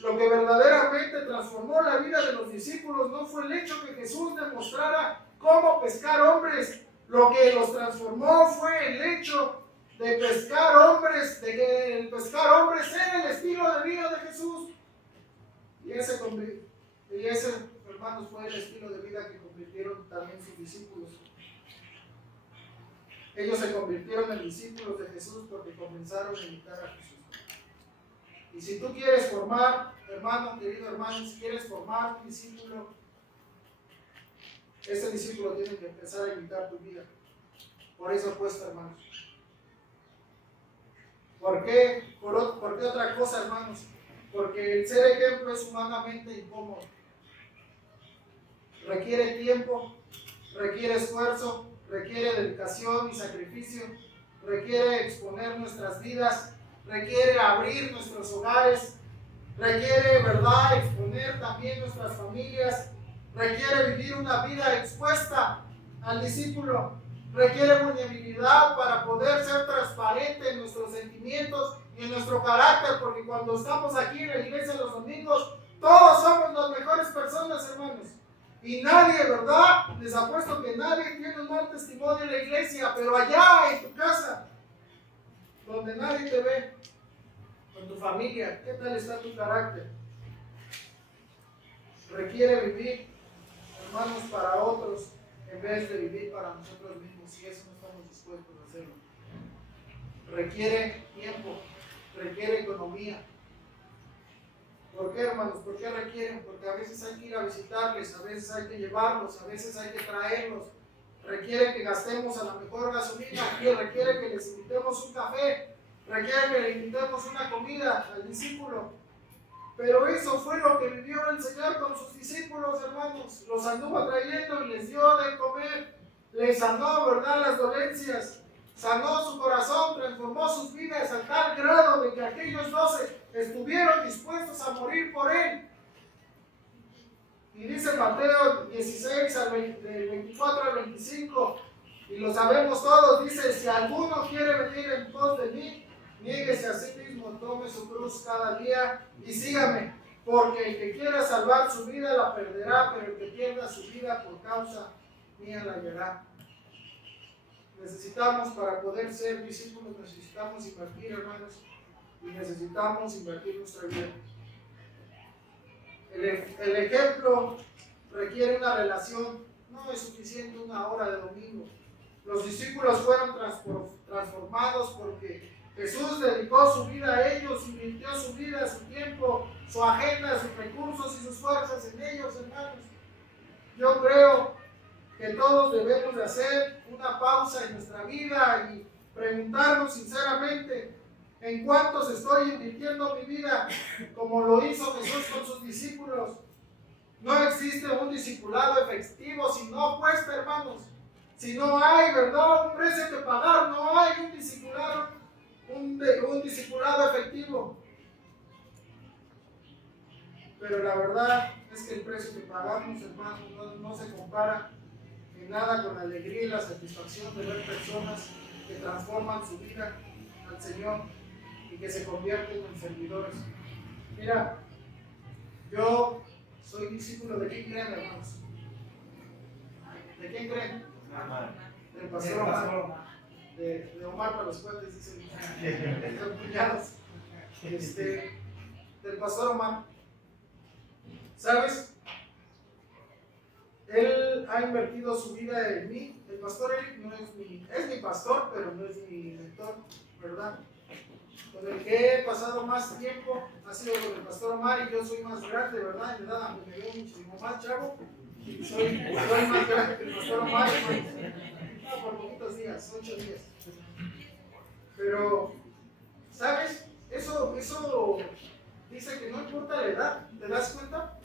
Lo que verdaderamente transformó la vida de los discípulos no fue el hecho que Jesús demostrara cómo pescar hombres. Lo que los transformó fue el hecho de pescar hombres, de que el pescar hombres era el estilo de vida de Jesús. Y ese, hermanos, fue el estilo de vida que convirtieron también sus discípulos. Ellos se convirtieron en discípulos de Jesús porque comenzaron a imitar a Jesús. Y si tú quieres formar, hermano, querido hermano, si quieres formar un discípulo, ese discípulo tiene que empezar a imitar tu vida. Por eso cuesta, hermanos. ¿Por qué? ¿Por qué otra cosa, hermanos? Porque el ser ejemplo es humanamente incómodo. Requiere tiempo, requiere esfuerzo, requiere dedicación y sacrificio, requiere exponer nuestras vidas, requiere abrir nuestros hogares, requiere, ¿verdad?, exponer también nuestras familias, requiere vivir una vida expuesta al discípulo, requiere vulnerabilidad para poder ser transparente en nuestros sentimientos y en nuestro carácter, porque cuando estamos aquí en la iglesia los domingos, todos somos las mejores personas, hermanos. Y nadie, ¿verdad?, les apuesto que nadie tiene un mal testimonio en la iglesia, pero allá en tu casa, donde nadie te ve, con tu familia, ¿qué tal está tu carácter? Requiere vivir, hermanos, para otros, en vez de vivir para nosotros mismos, y eso no estamos dispuestos a hacerlo. Requiere tiempo, requiere economía. ¿Por qué, hermanos? ¿Por qué requieren? Porque a veces hay que ir a visitarles, a veces hay que llevarlos, a veces hay que traerlos. Requiere que gastemos a la mejor gasolina, requiere que les invitemos un café, requiere que le invitemos una comida al discípulo. Pero eso fue lo que vivió el Señor con sus discípulos, hermanos. Los anduvo trayendo y les dio de comer. le sanó, ¿verdad?, las dolencias, sanó su corazón, transformó sus vidas a tal grado de que aquellos 12 estuvieron dispuestos a morir por él. Y dice Mateo 16, del 24 al 25, y lo sabemos todos, dice: si alguno quiere venir en pos de mí, niéguese a sí mismo, tome su cruz cada día y sígame. Porque el que quiera salvar su vida la perderá, pero el que pierda su vida por causa mía la hallará. Necesitamos, para poder ser discípulos, necesitamos invertir, hermanos, y necesitamos invertir nuestra vida. El ejemplo requiere una relación, no es suficiente una hora de domingo. Los discípulos fueron transformados porque Jesús dedicó su vida a ellos, invirtió su vida, su tiempo, su agenda, sus recursos y sus fuerzas en ellos, hermanos. Yo creo que todos debemos de hacer una pausa en nuestra vida y preguntarnos sinceramente: ¿en cuántos estoy invirtiendo mi vida como lo hizo Jesús con sus discípulos? No existe un discipulado efectivo si no cuesta, hermanos. Si no hay, ¿verdad?, un precio que pagar, no hay un discipulado efectivo. Pero la verdad es que el precio que pagamos, hermanos, no se compara en nada con la alegría y la satisfacción de ver personas que transforman su vida al Señor y que se convierten en servidores. Mira, yo soy discípulo de quién creen, hermanos. ¿De quién creen? Del pastor Omar. De Omar para los cuates, dicen los cuñados. Del pastor Omar. ¿Sabes? Él ha invertido su vida en mí. El pastor Eric no es mi pastor, pero no es mi mentor, ¿verdad? Con el que he pasado más tiempo ha sido con el pastor Omar, y yo soy más grande, ¿verdad? En edad, aunque me veo muchísimo más chavo, soy más grande que el pastor Omar, no, por poquitos días, 8 días. Pero, ¿sabes? Eso dice que no importa la edad, ¿te das cuenta?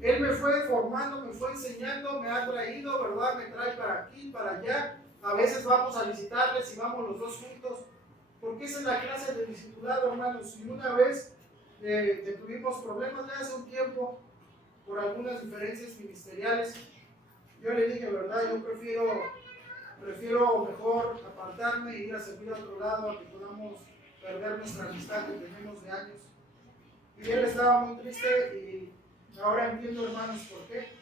Él me fue formando, me fue enseñando, me ha traído, ¿verdad? Me trae para aquí, para allá. A veces vamos a visitarles y vamos los dos juntos, porque esa es la clase de discipulado, hermanos. Y una vez que tuvimos problemas ya hace un tiempo por algunas diferencias ministeriales, yo le dije, ¿verdad? Yo prefiero mejor apartarme e ir a servir a otro lado a que podamos perder nuestra amistad que tenemos de años. Y él estaba muy triste y ahora entiendo, hermanos, por qué.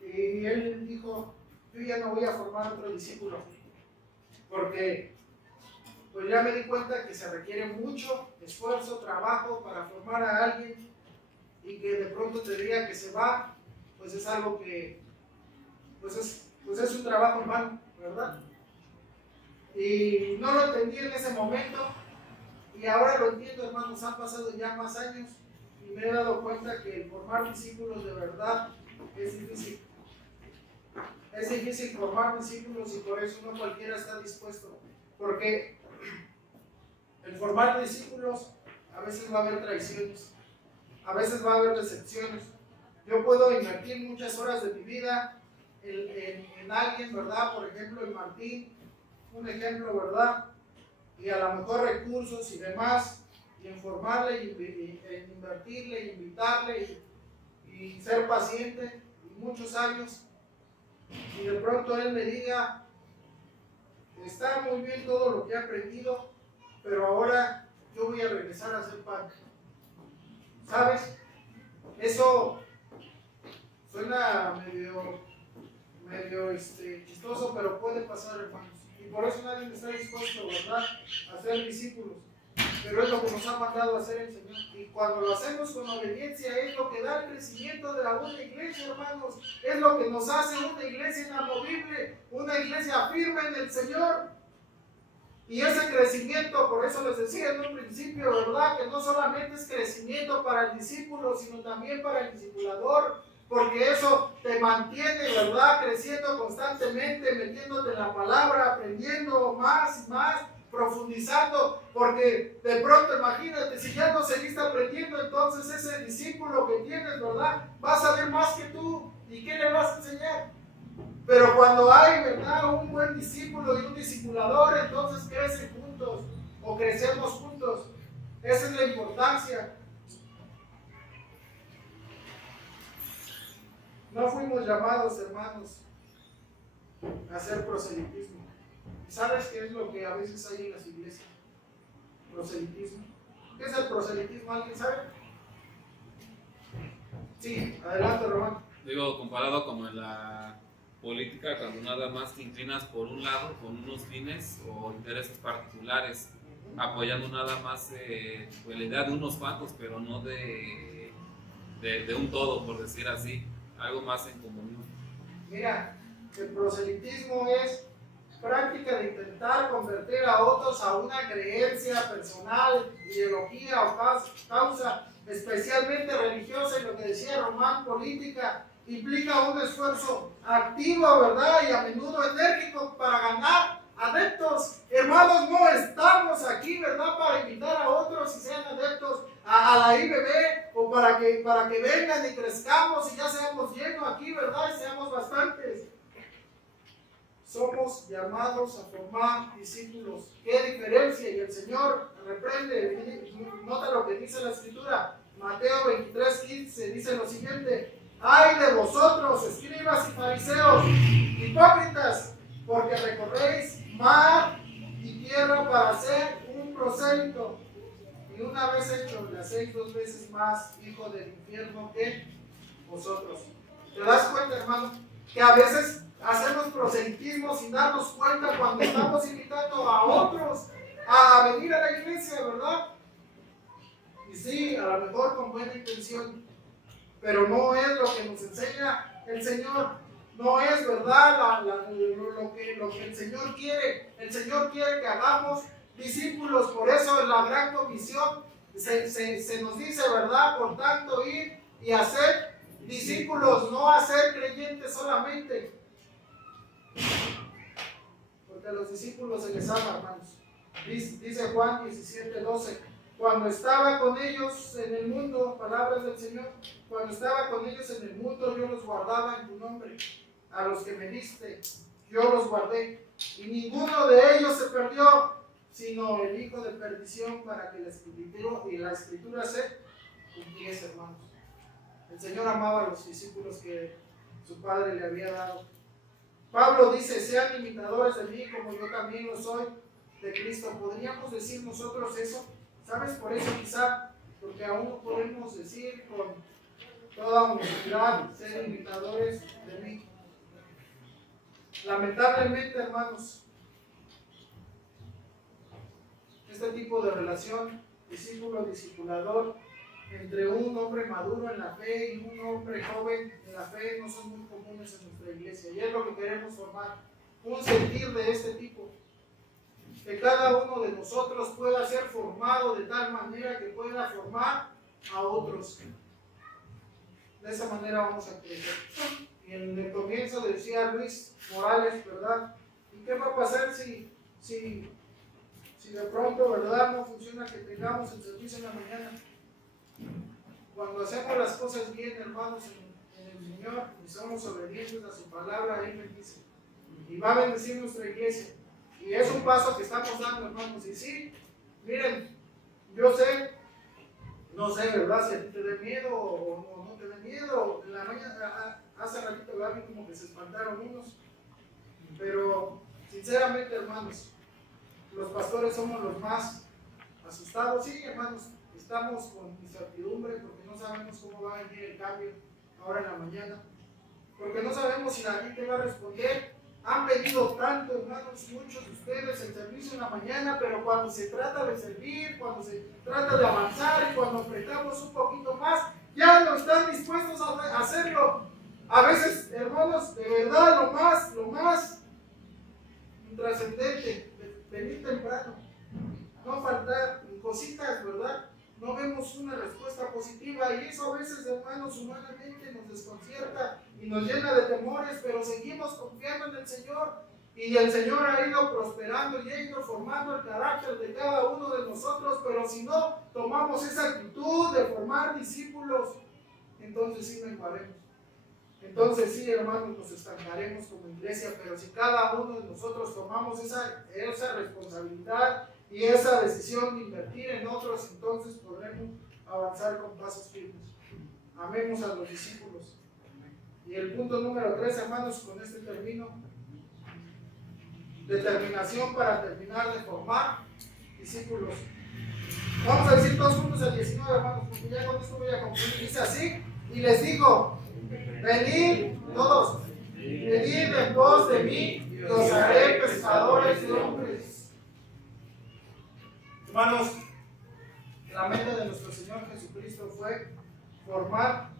Y él dijo: yo ya no voy a formar otro discípulo, porque pues ya me di cuenta que se requiere mucho esfuerzo, trabajo para formar a alguien, y que de pronto te diga que se va, pues es algo que pues es un trabajo en vano, ¿verdad? Y no lo entendí en ese momento, y ahora lo entiendo, hermanos. Han pasado ya más años y me he dado cuenta que el formar discípulos de verdad es difícil. Es difícil formar discípulos, y por eso no cualquiera está dispuesto. Porque el formar discípulos, a veces va a haber traiciones, a veces va a haber decepciones. Yo puedo invertir muchas horas de mi vida en alguien, ¿verdad? Por ejemplo, en Martín, un ejemplo, ¿verdad? Y a lo mejor recursos y demás, y en formarle, y en invertirle, y invitarle, y ser paciente, y muchos años, y de pronto él me diga: está muy bien todo lo que he aprendido, pero ahora yo voy a regresar a ser padre. ¿Sabes? Eso suena medio chistoso, pero puede pasar, hermanos. Y por eso nadie está dispuesto, ¿verdad?, a ser discípulos. Pero es lo que nos ha mandado a hacer el Señor. Y cuando lo hacemos con obediencia, es lo que da el crecimiento de la buena iglesia, hermanos. Es lo que nos hace una iglesia inamovible, una iglesia firme en el Señor. Y ese crecimiento, por eso les decía en un principio, ¿verdad?, que no solamente es crecimiento para el discípulo, sino también para el discipulador, porque eso te mantiene, ¿verdad?, creciendo constantemente, metiéndote en la palabra, aprendiendo más y más, profundizando, porque de pronto, imagínate, si ya no seguiste aprendiendo, entonces ese discípulo que tienes, ¿verdad?, va a saber más que tú. ¿Y qué le vas a enseñar? Pero cuando hay, ¿verdad?, un buen discípulo y un discipulador, entonces crecen juntos o crecemos juntos. Esa es la importancia. No fuimos llamados, hermanos, a hacer proselitismo. ¿Sabes qué es lo que a veces hay en las iglesias? Proselitismo. ¿Qué es el proselitismo? ¿Alguien sabe? Sí, adelante, Román. Digo, comparado como en la política, cuando nada más te inclinas por un lado con unos fines o intereses particulares, apoyando nada más pues, la idea de unos cuantos, pero no de un todo, por decir así, algo más en comunión. Mira, el proselitismo es práctica de intentar convertir a otros a una creencia personal, ideología o causa especialmente religiosa, y lo que decía Román, política, implica un esfuerzo activo, ¿verdad? Y a menudo enérgico para ganar adeptos. Hermanos, no estamos aquí, ¿verdad?, para invitar a otros y sean adeptos a la IBB o para que vengan y crezcamos y ya seamos llenos aquí, ¿verdad? Y seamos bastantes. Somos llamados a formar discípulos. ¿Qué diferencia? Y el Señor reprende, nota lo que dice la Escritura. Mateo 23:15 dice lo siguiente: ¡ay de vosotros, escribas y fariseos, hipócritas, porque recorréis mar y tierra para ser un prosélito, y una vez hecho le hacéis 2 veces más hijo del infierno que vosotros? ¿Te das cuenta, hermano? Que a veces hacemos proselitismo sin darnos cuenta cuando estamos invitando a otros a venir a la iglesia, ¿verdad? Y sí, a lo mejor con buena intención, pero no es lo que nos enseña el Señor. No es, ¿verdad?, lo que el Señor quiere. El Señor quiere que hagamos discípulos. Por eso en la gran comisión se nos dice, ¿verdad?, por tanto, ir y hacer discípulos, no hacer creyentes solamente. Porque a los discípulos se les ama, hermanos. Dice Juan 17:12: cuando estaba con ellos en el mundo, palabras del Señor, cuando estaba con ellos en el mundo, yo los guardaba en tu nombre. A los que me diste, yo los guardé. Y ninguno de ellos se perdió, sino el hijo de perdición, para que la escritura se cumpliese, hermanos. El Señor amaba a los discípulos que su Padre le había dado. Pablo dice: sean imitadores de mí como yo también lo soy de Cristo. ¿Podríamos decir nosotros eso? ¿Sabes? Por eso quizá, porque aún no podemos decir con toda honestidad, ser imitadores de mí. Lamentablemente, hermanos, este tipo de relación discípulo-discipulador entre un hombre maduro en la fe y un hombre joven en la fe no son muy comunes en nuestra iglesia, y es lo que queremos formar, un sentir de este tipo, que cada uno de nosotros pueda ser formado de tal manera que pueda formar a otros. De esa manera vamos a crecer. Y en el comienzo decía Luis Morales, ¿verdad? ¿Y qué va a pasar si de pronto, ¿verdad?, no funciona que tengamos el servicio en la mañana? Cuando hacemos las cosas bien, hermanos, en el Señor, y somos obedientes a su palabra, Él bendice. Y va a bendecir nuestra iglesia. Y es un paso que estamos dando, hermanos. Y sí, miren, yo sé, no sé, ¿verdad?, si a ti te da miedo o no te da miedo. En la mañana, hace ratito, ¿verdad?, como que se espantaron unos. Pero, sinceramente, hermanos, los pastores somos los más asustados. Sí, hermanos, estamos con incertidumbre porque no sabemos cómo va a venir el cambio ahora en la mañana. Porque no sabemos si la gente va a responder. Han pedido tanto, hermanos, muchos de ustedes, el servicio en la mañana, pero cuando se trata de servir, cuando se trata de avanzar y cuando apretamos un poquito más, ya no están dispuestos a hacerlo. A veces, hermanos, de verdad, lo más intrascendente, venir temprano, no faltar cositas, ¿verdad? No vemos una respuesta positiva, y eso a veces, hermanos, humanamente nos desconcierta y nos llena de temores, pero seguimos confiando en el Señor, y el Señor ha ido prosperando y ha ido formando el carácter de cada uno de nosotros. Pero si no tomamos esa actitud de formar discípulos, entonces sí menguaremos. entonces sí, hermanos, nos estancaremos como iglesia, pero si cada uno de nosotros tomamos esa responsabilidad y esa decisión de invertir en otros, entonces podremos avanzar con pasos firmes. Amemos a los discípulos. Y el punto número 3, hermanos, con este termino: determinación para terminar de formar discípulos. Vamos a decir todos juntos el 19, hermanos, porque ya con esto voy a concluir. Dice así: y les digo, venid todos, venid en pos de mí, y os haré pescadores de hombres. Hermanos, la meta de nuestro Señor Jesucristo fue formar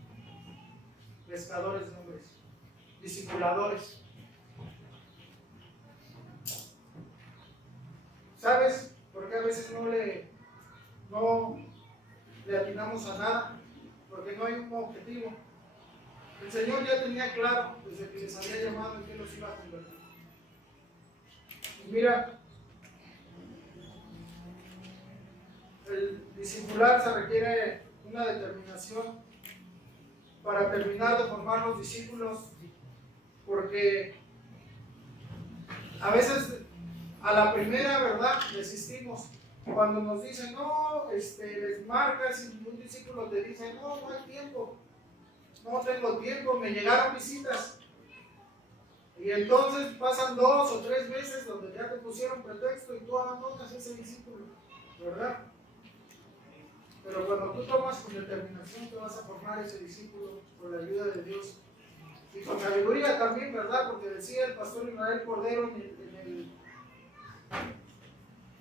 pescadores de hombres, discipuladores. ¿Sabes por qué a veces no le atinamos a nada? Porque no hay un objetivo. El Señor ya tenía claro desde que les había llamado en qué los iba a convertir. Y mira, el discipular se requiere una determinación para terminar de formar los discípulos, porque a veces a la primera, ¿verdad?, desistimos. Cuando nos dicen, no, les marcas, y un discípulo te dice, no hay tiempo, no tengo tiempo, me llegaron visitas. Y entonces pasan 2 o 3 veces donde ya te pusieron pretexto y tú abandonas ese discípulo, ¿verdad? Pero cuando tú tomas con determinación, te vas a formar ese discípulo por la ayuda de Dios. Y con sabiduría también, ¿verdad? Porque decía el pastor Israel Cordero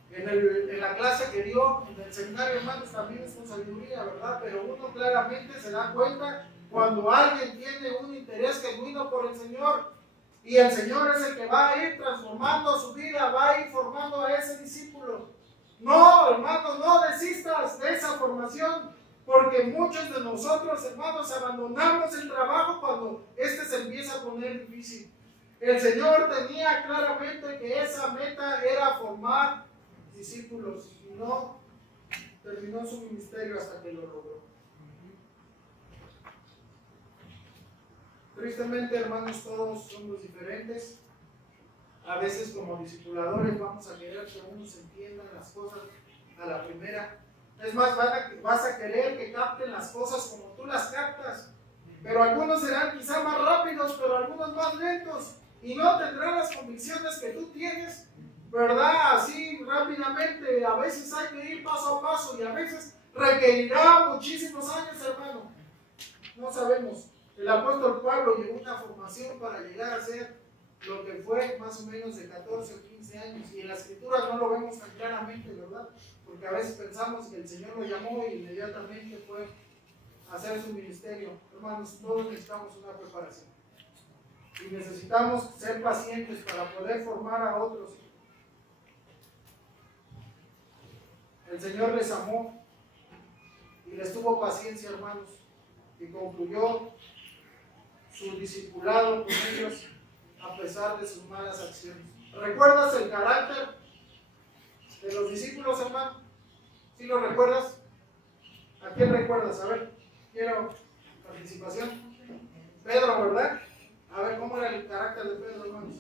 en la clase que dio en el seminario, hermanos, también es con sabiduría, ¿verdad? Pero uno claramente se da cuenta cuando alguien tiene un interés genuino por el Señor, y el Señor es el que va a ir transformando su vida, va a ir formando a ese discípulo. No, hermanos, no desistas de esa formación, porque muchos de nosotros, hermanos, abandonamos el trabajo cuando se empieza a poner difícil. El Señor tenía claramente que esa meta era formar discípulos, y no terminó su ministerio hasta que lo logró. Tristemente, hermanos, todos somos diferentes. A veces como discipuladores vamos a querer que uno se entienda las cosas a la primera. Es más, vas a querer que capten las cosas como tú las captas. Pero algunos serán quizá más rápidos, pero algunos más lentos. Y no tendrán las convicciones que tú tienes, ¿verdad? Así rápidamente. A veces hay que ir paso a paso y a veces requerirá muchísimos años, hermano. No sabemos. El apóstol Pablo llevó una formación para llegar a ser lo que fue más o menos de 14 o 15 años, y en la escritura no lo vemos tan claramente, ¿verdad? Porque a veces pensamos que el Señor lo llamó y inmediatamente fue a hacer su ministerio. Hermanos, todos necesitamos una preparación y necesitamos ser pacientes para poder formar a otros. El Señor les amó y les tuvo paciencia, hermanos, y concluyó su discipulado con ellos a pesar de sus malas acciones. ¿Recuerdas el carácter de los discípulos, hermano? ¿Sí lo recuerdas? ¿A quién recuerdas? A ver, quiero participación. Pedro, ¿verdad? A ver, ¿cómo era el carácter de Pedro, hermanos?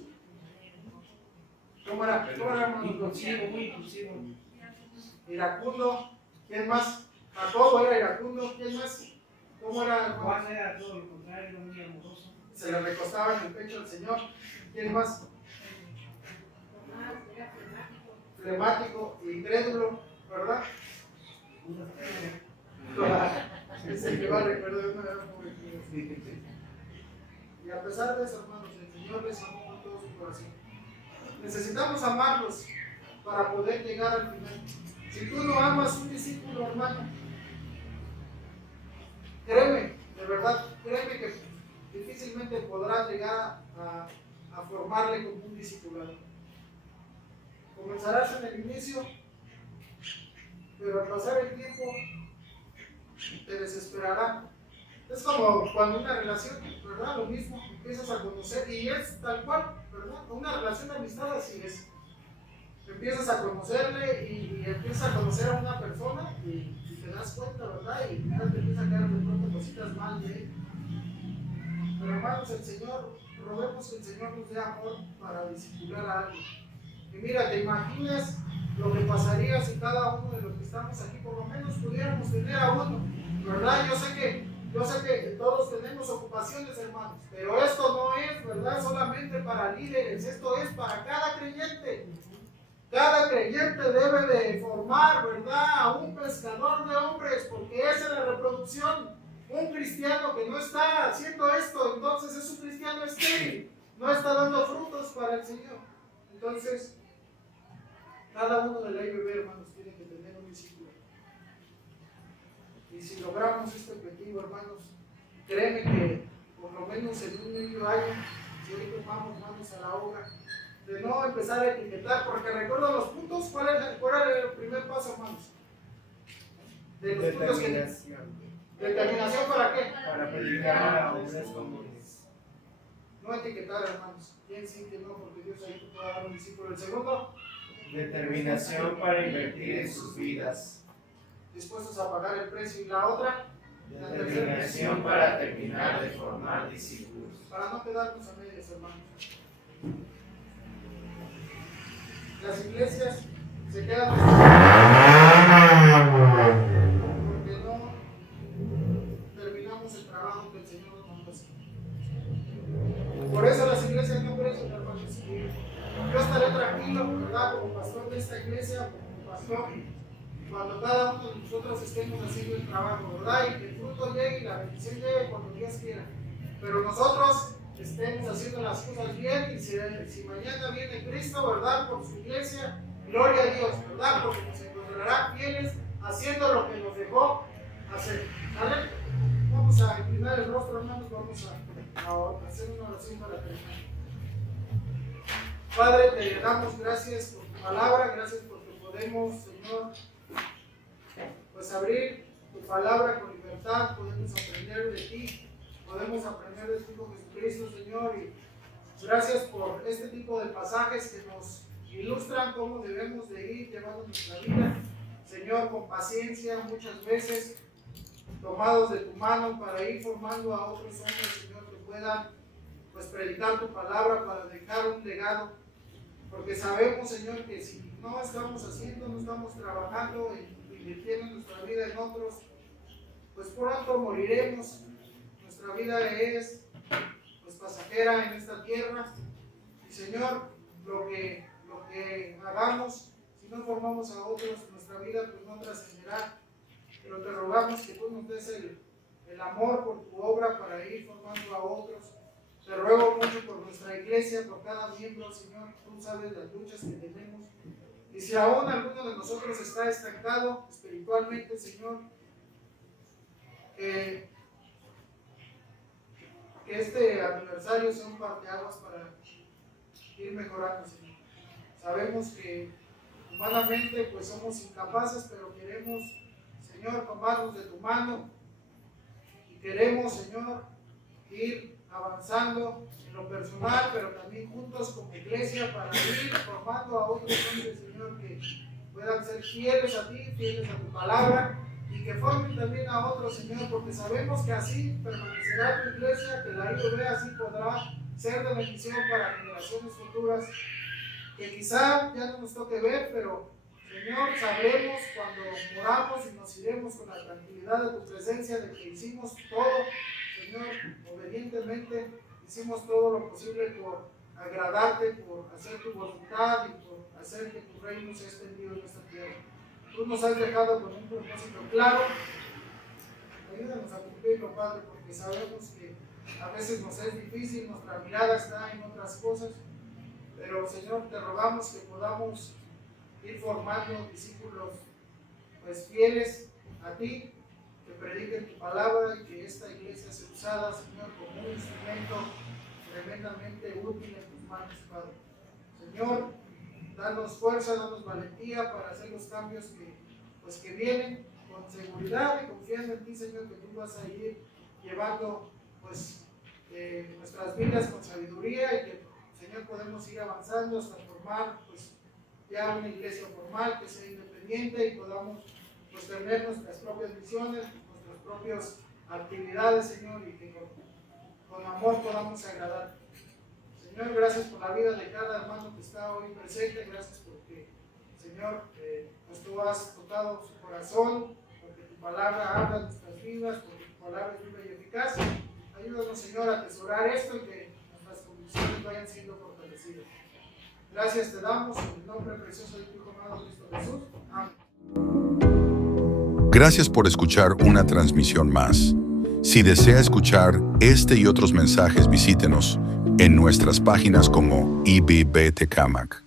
¿Cómo era, hermano? Impulsivo, muy impulsivo. Iracundo. ¿Quién más? Jacobo era iracundo. ¿Quién más? ¿Cómo era, hermano? Juan era todo lo contrario, era muy amoroso. Se le recostaba en el pecho al Señor. ¿Quién más? Flemático e incrédulo, ¿verdad? Es el que va a recordar una gran juventud. Y a pesar de eso, hermanos, el Señor les amó con todo su corazón. Necesitamos amarlos para poder llegar al final. Si tú no amas a un discípulo, hermano, créeme, de verdad, créeme que difícilmente podrás llegar a formarle como un discipulado. Comenzarás en el inicio, pero al pasar el tiempo te desesperará. Es como cuando una relación, ¿verdad? Lo mismo, empiezas a conocer, y es tal cual, ¿verdad? Una relación de amistad así es. Empiezas a conocerle y empiezas a conocer a una persona y te das cuenta, ¿verdad? Y ya te empiezan a quedar de pronto cositas mal de él. Pero hermanos, el Señor, roguemos que el Señor nos dé amor para discipular a alguien. Y mira, ¿te imaginas lo que pasaría si cada uno de los que estamos aquí por lo menos pudiéramos tener a uno? ¿Verdad? Yo sé que todos tenemos ocupaciones, hermanos, pero esto no es, ¿verdad?, solamente para líderes, esto es para cada creyente. Cada creyente debe de formar, ¿verdad?, a un pescador de hombres, porque esa es la reproducción. Un cristiano que no está haciendo esto, entonces es un cristiano estéril, no está dando frutos para el Señor. Entonces, cada uno de la IBB, hermanos, tiene que tener un discípulo. Y si logramos este objetivo, hermanos, créeme que por lo menos en un medio año, si hoy tomamos manos a la obra, de no empezar a etiquetar, porque recuerdo los puntos. ¿Cuál era el primer paso, hermanos? De los puntos que... ¿Determinación para qué? Para predicar a obras comunes. No etiquetar, hermanos. ¿Quién sí que no? Porque Dios ahí te puede dar un discípulo. El segundo, Determinación para invertir en sus vidas. dispuestos a pagar el precio. Y la otra, Determinación para terminar de formar discípulos. para no quedarnos a medias, hermanos. Las iglesias se quedan porque no terminamos el trabajo que el Señor nos mandó hacer. Por eso las iglesias no crecen, hermanos. Yo estaré tranquilo, ¿verdad?, como pastor de esta iglesia, como pastor, cuando cada uno de nosotros estemos haciendo el trabajo, ¿verdad?, y que el fruto llegue y la bendición llegue cuando Dios quiera. Pero nosotros estemos haciendo las cosas bien, y si mañana viene Cristo, ¿verdad?, por su iglesia, gloria a Dios, ¿verdad?, porque nos encontrará fieles haciendo lo que nos dejó hacer. ¿Vale? Vamos a inclinar el rostro, hermanos, vamos a hacer una oración para terminar. Padre, te damos gracias por tu palabra, gracias porque podemos, Señor, pues abrir tu palabra con libertad, podemos aprender de ti, podemos aprender de tu Hijo Jesucristo, Señor, y gracias por este tipo de pasajes que nos ilustran cómo debemos de ir llevando nuestra vida, Señor, con paciencia, muchas veces tomados de tu mano para ir formando a otros hombres, Señor, que puedan pues predicar tu palabra para dejar un legado, porque sabemos, Señor, que si no estamos haciendo, no estamos trabajando, invirtiendo nuestra vida en otros, pues pronto moriremos. Nuestra vida es pues pasajera en esta tierra, y Señor, lo que hagamos, si no formamos a otros, nuestra vida pues no trascenderá. Pero te rogamos que tú nos des el amor por tu obra para ir formando a otros. Te ruego mucho por nuestra iglesia, por cada miembro, Señor. Tú sabes las luchas que tenemos. Y si aún alguno de nosotros está estancado espiritualmente, Señor, que este aniversario sea un parteaguas para ir mejorando, Señor. Sabemos que humanamente pues somos incapaces, pero queremos, Señor, tomarnos de tu mano, y queremos, Señor, ir avanzando en lo personal, pero también juntos como iglesia para ir formando a otros hombres, Señor, que puedan ser fieles a ti, fieles a tu palabra, y que formen también a otros, Señor, porque sabemos que así permanecerá tu iglesia, que la IBB así podrá ser de bendición para generaciones futuras, que quizá ya no nos toque ver, pero Señor, sabremos cuando moramos y nos iremos con la tranquilidad de tu presencia, de que hicimos todo, Señor, obedientemente, hicimos todo lo posible por agradarte, por hacer tu voluntad y por hacer que tu reino sea extendido en esta tierra. Tú nos has dejado con un propósito claro. Ayúdanos a cumplirlo, Padre, porque sabemos que a veces nos es difícil, nuestra mirada está en otras cosas, pero Señor, te rogamos que podamos ir formando discípulos pues fieles a ti, que prediquen tu palabra, y que esta iglesia sea usada, Señor, como un instrumento tremendamente útil en tus manos, Padre. Señor, danos fuerza, danos valentía para hacer los cambios que vienen, con seguridad y confiando en ti, Señor, que tú vas a ir llevando pues nuestras vidas con sabiduría, y que, Señor, podemos ir avanzando hasta formar pues ya una iglesia formal que sea independiente, y podamos pues tener nuestras propias misiones, nuestras propias actividades, Señor, y que con amor podamos agradar. Señor, gracias por la vida de cada hermano que está hoy presente, gracias porque, Señor, pues tú has tocado su corazón, porque tu palabra habla de nuestras vidas, porque tu palabra es viva y eficaz. Ayúdanos, Señor, a atesorar esto y que nuestras convicciones vayan siendo fortalecidas. Gracias te damos en el nombre precioso de tu Hijo amado Cristo Jesús. Amén. Gracias por escuchar una transmisión más. Si desea escuchar este y otros mensajes, visítenos en nuestras páginas como IBB Tecámac.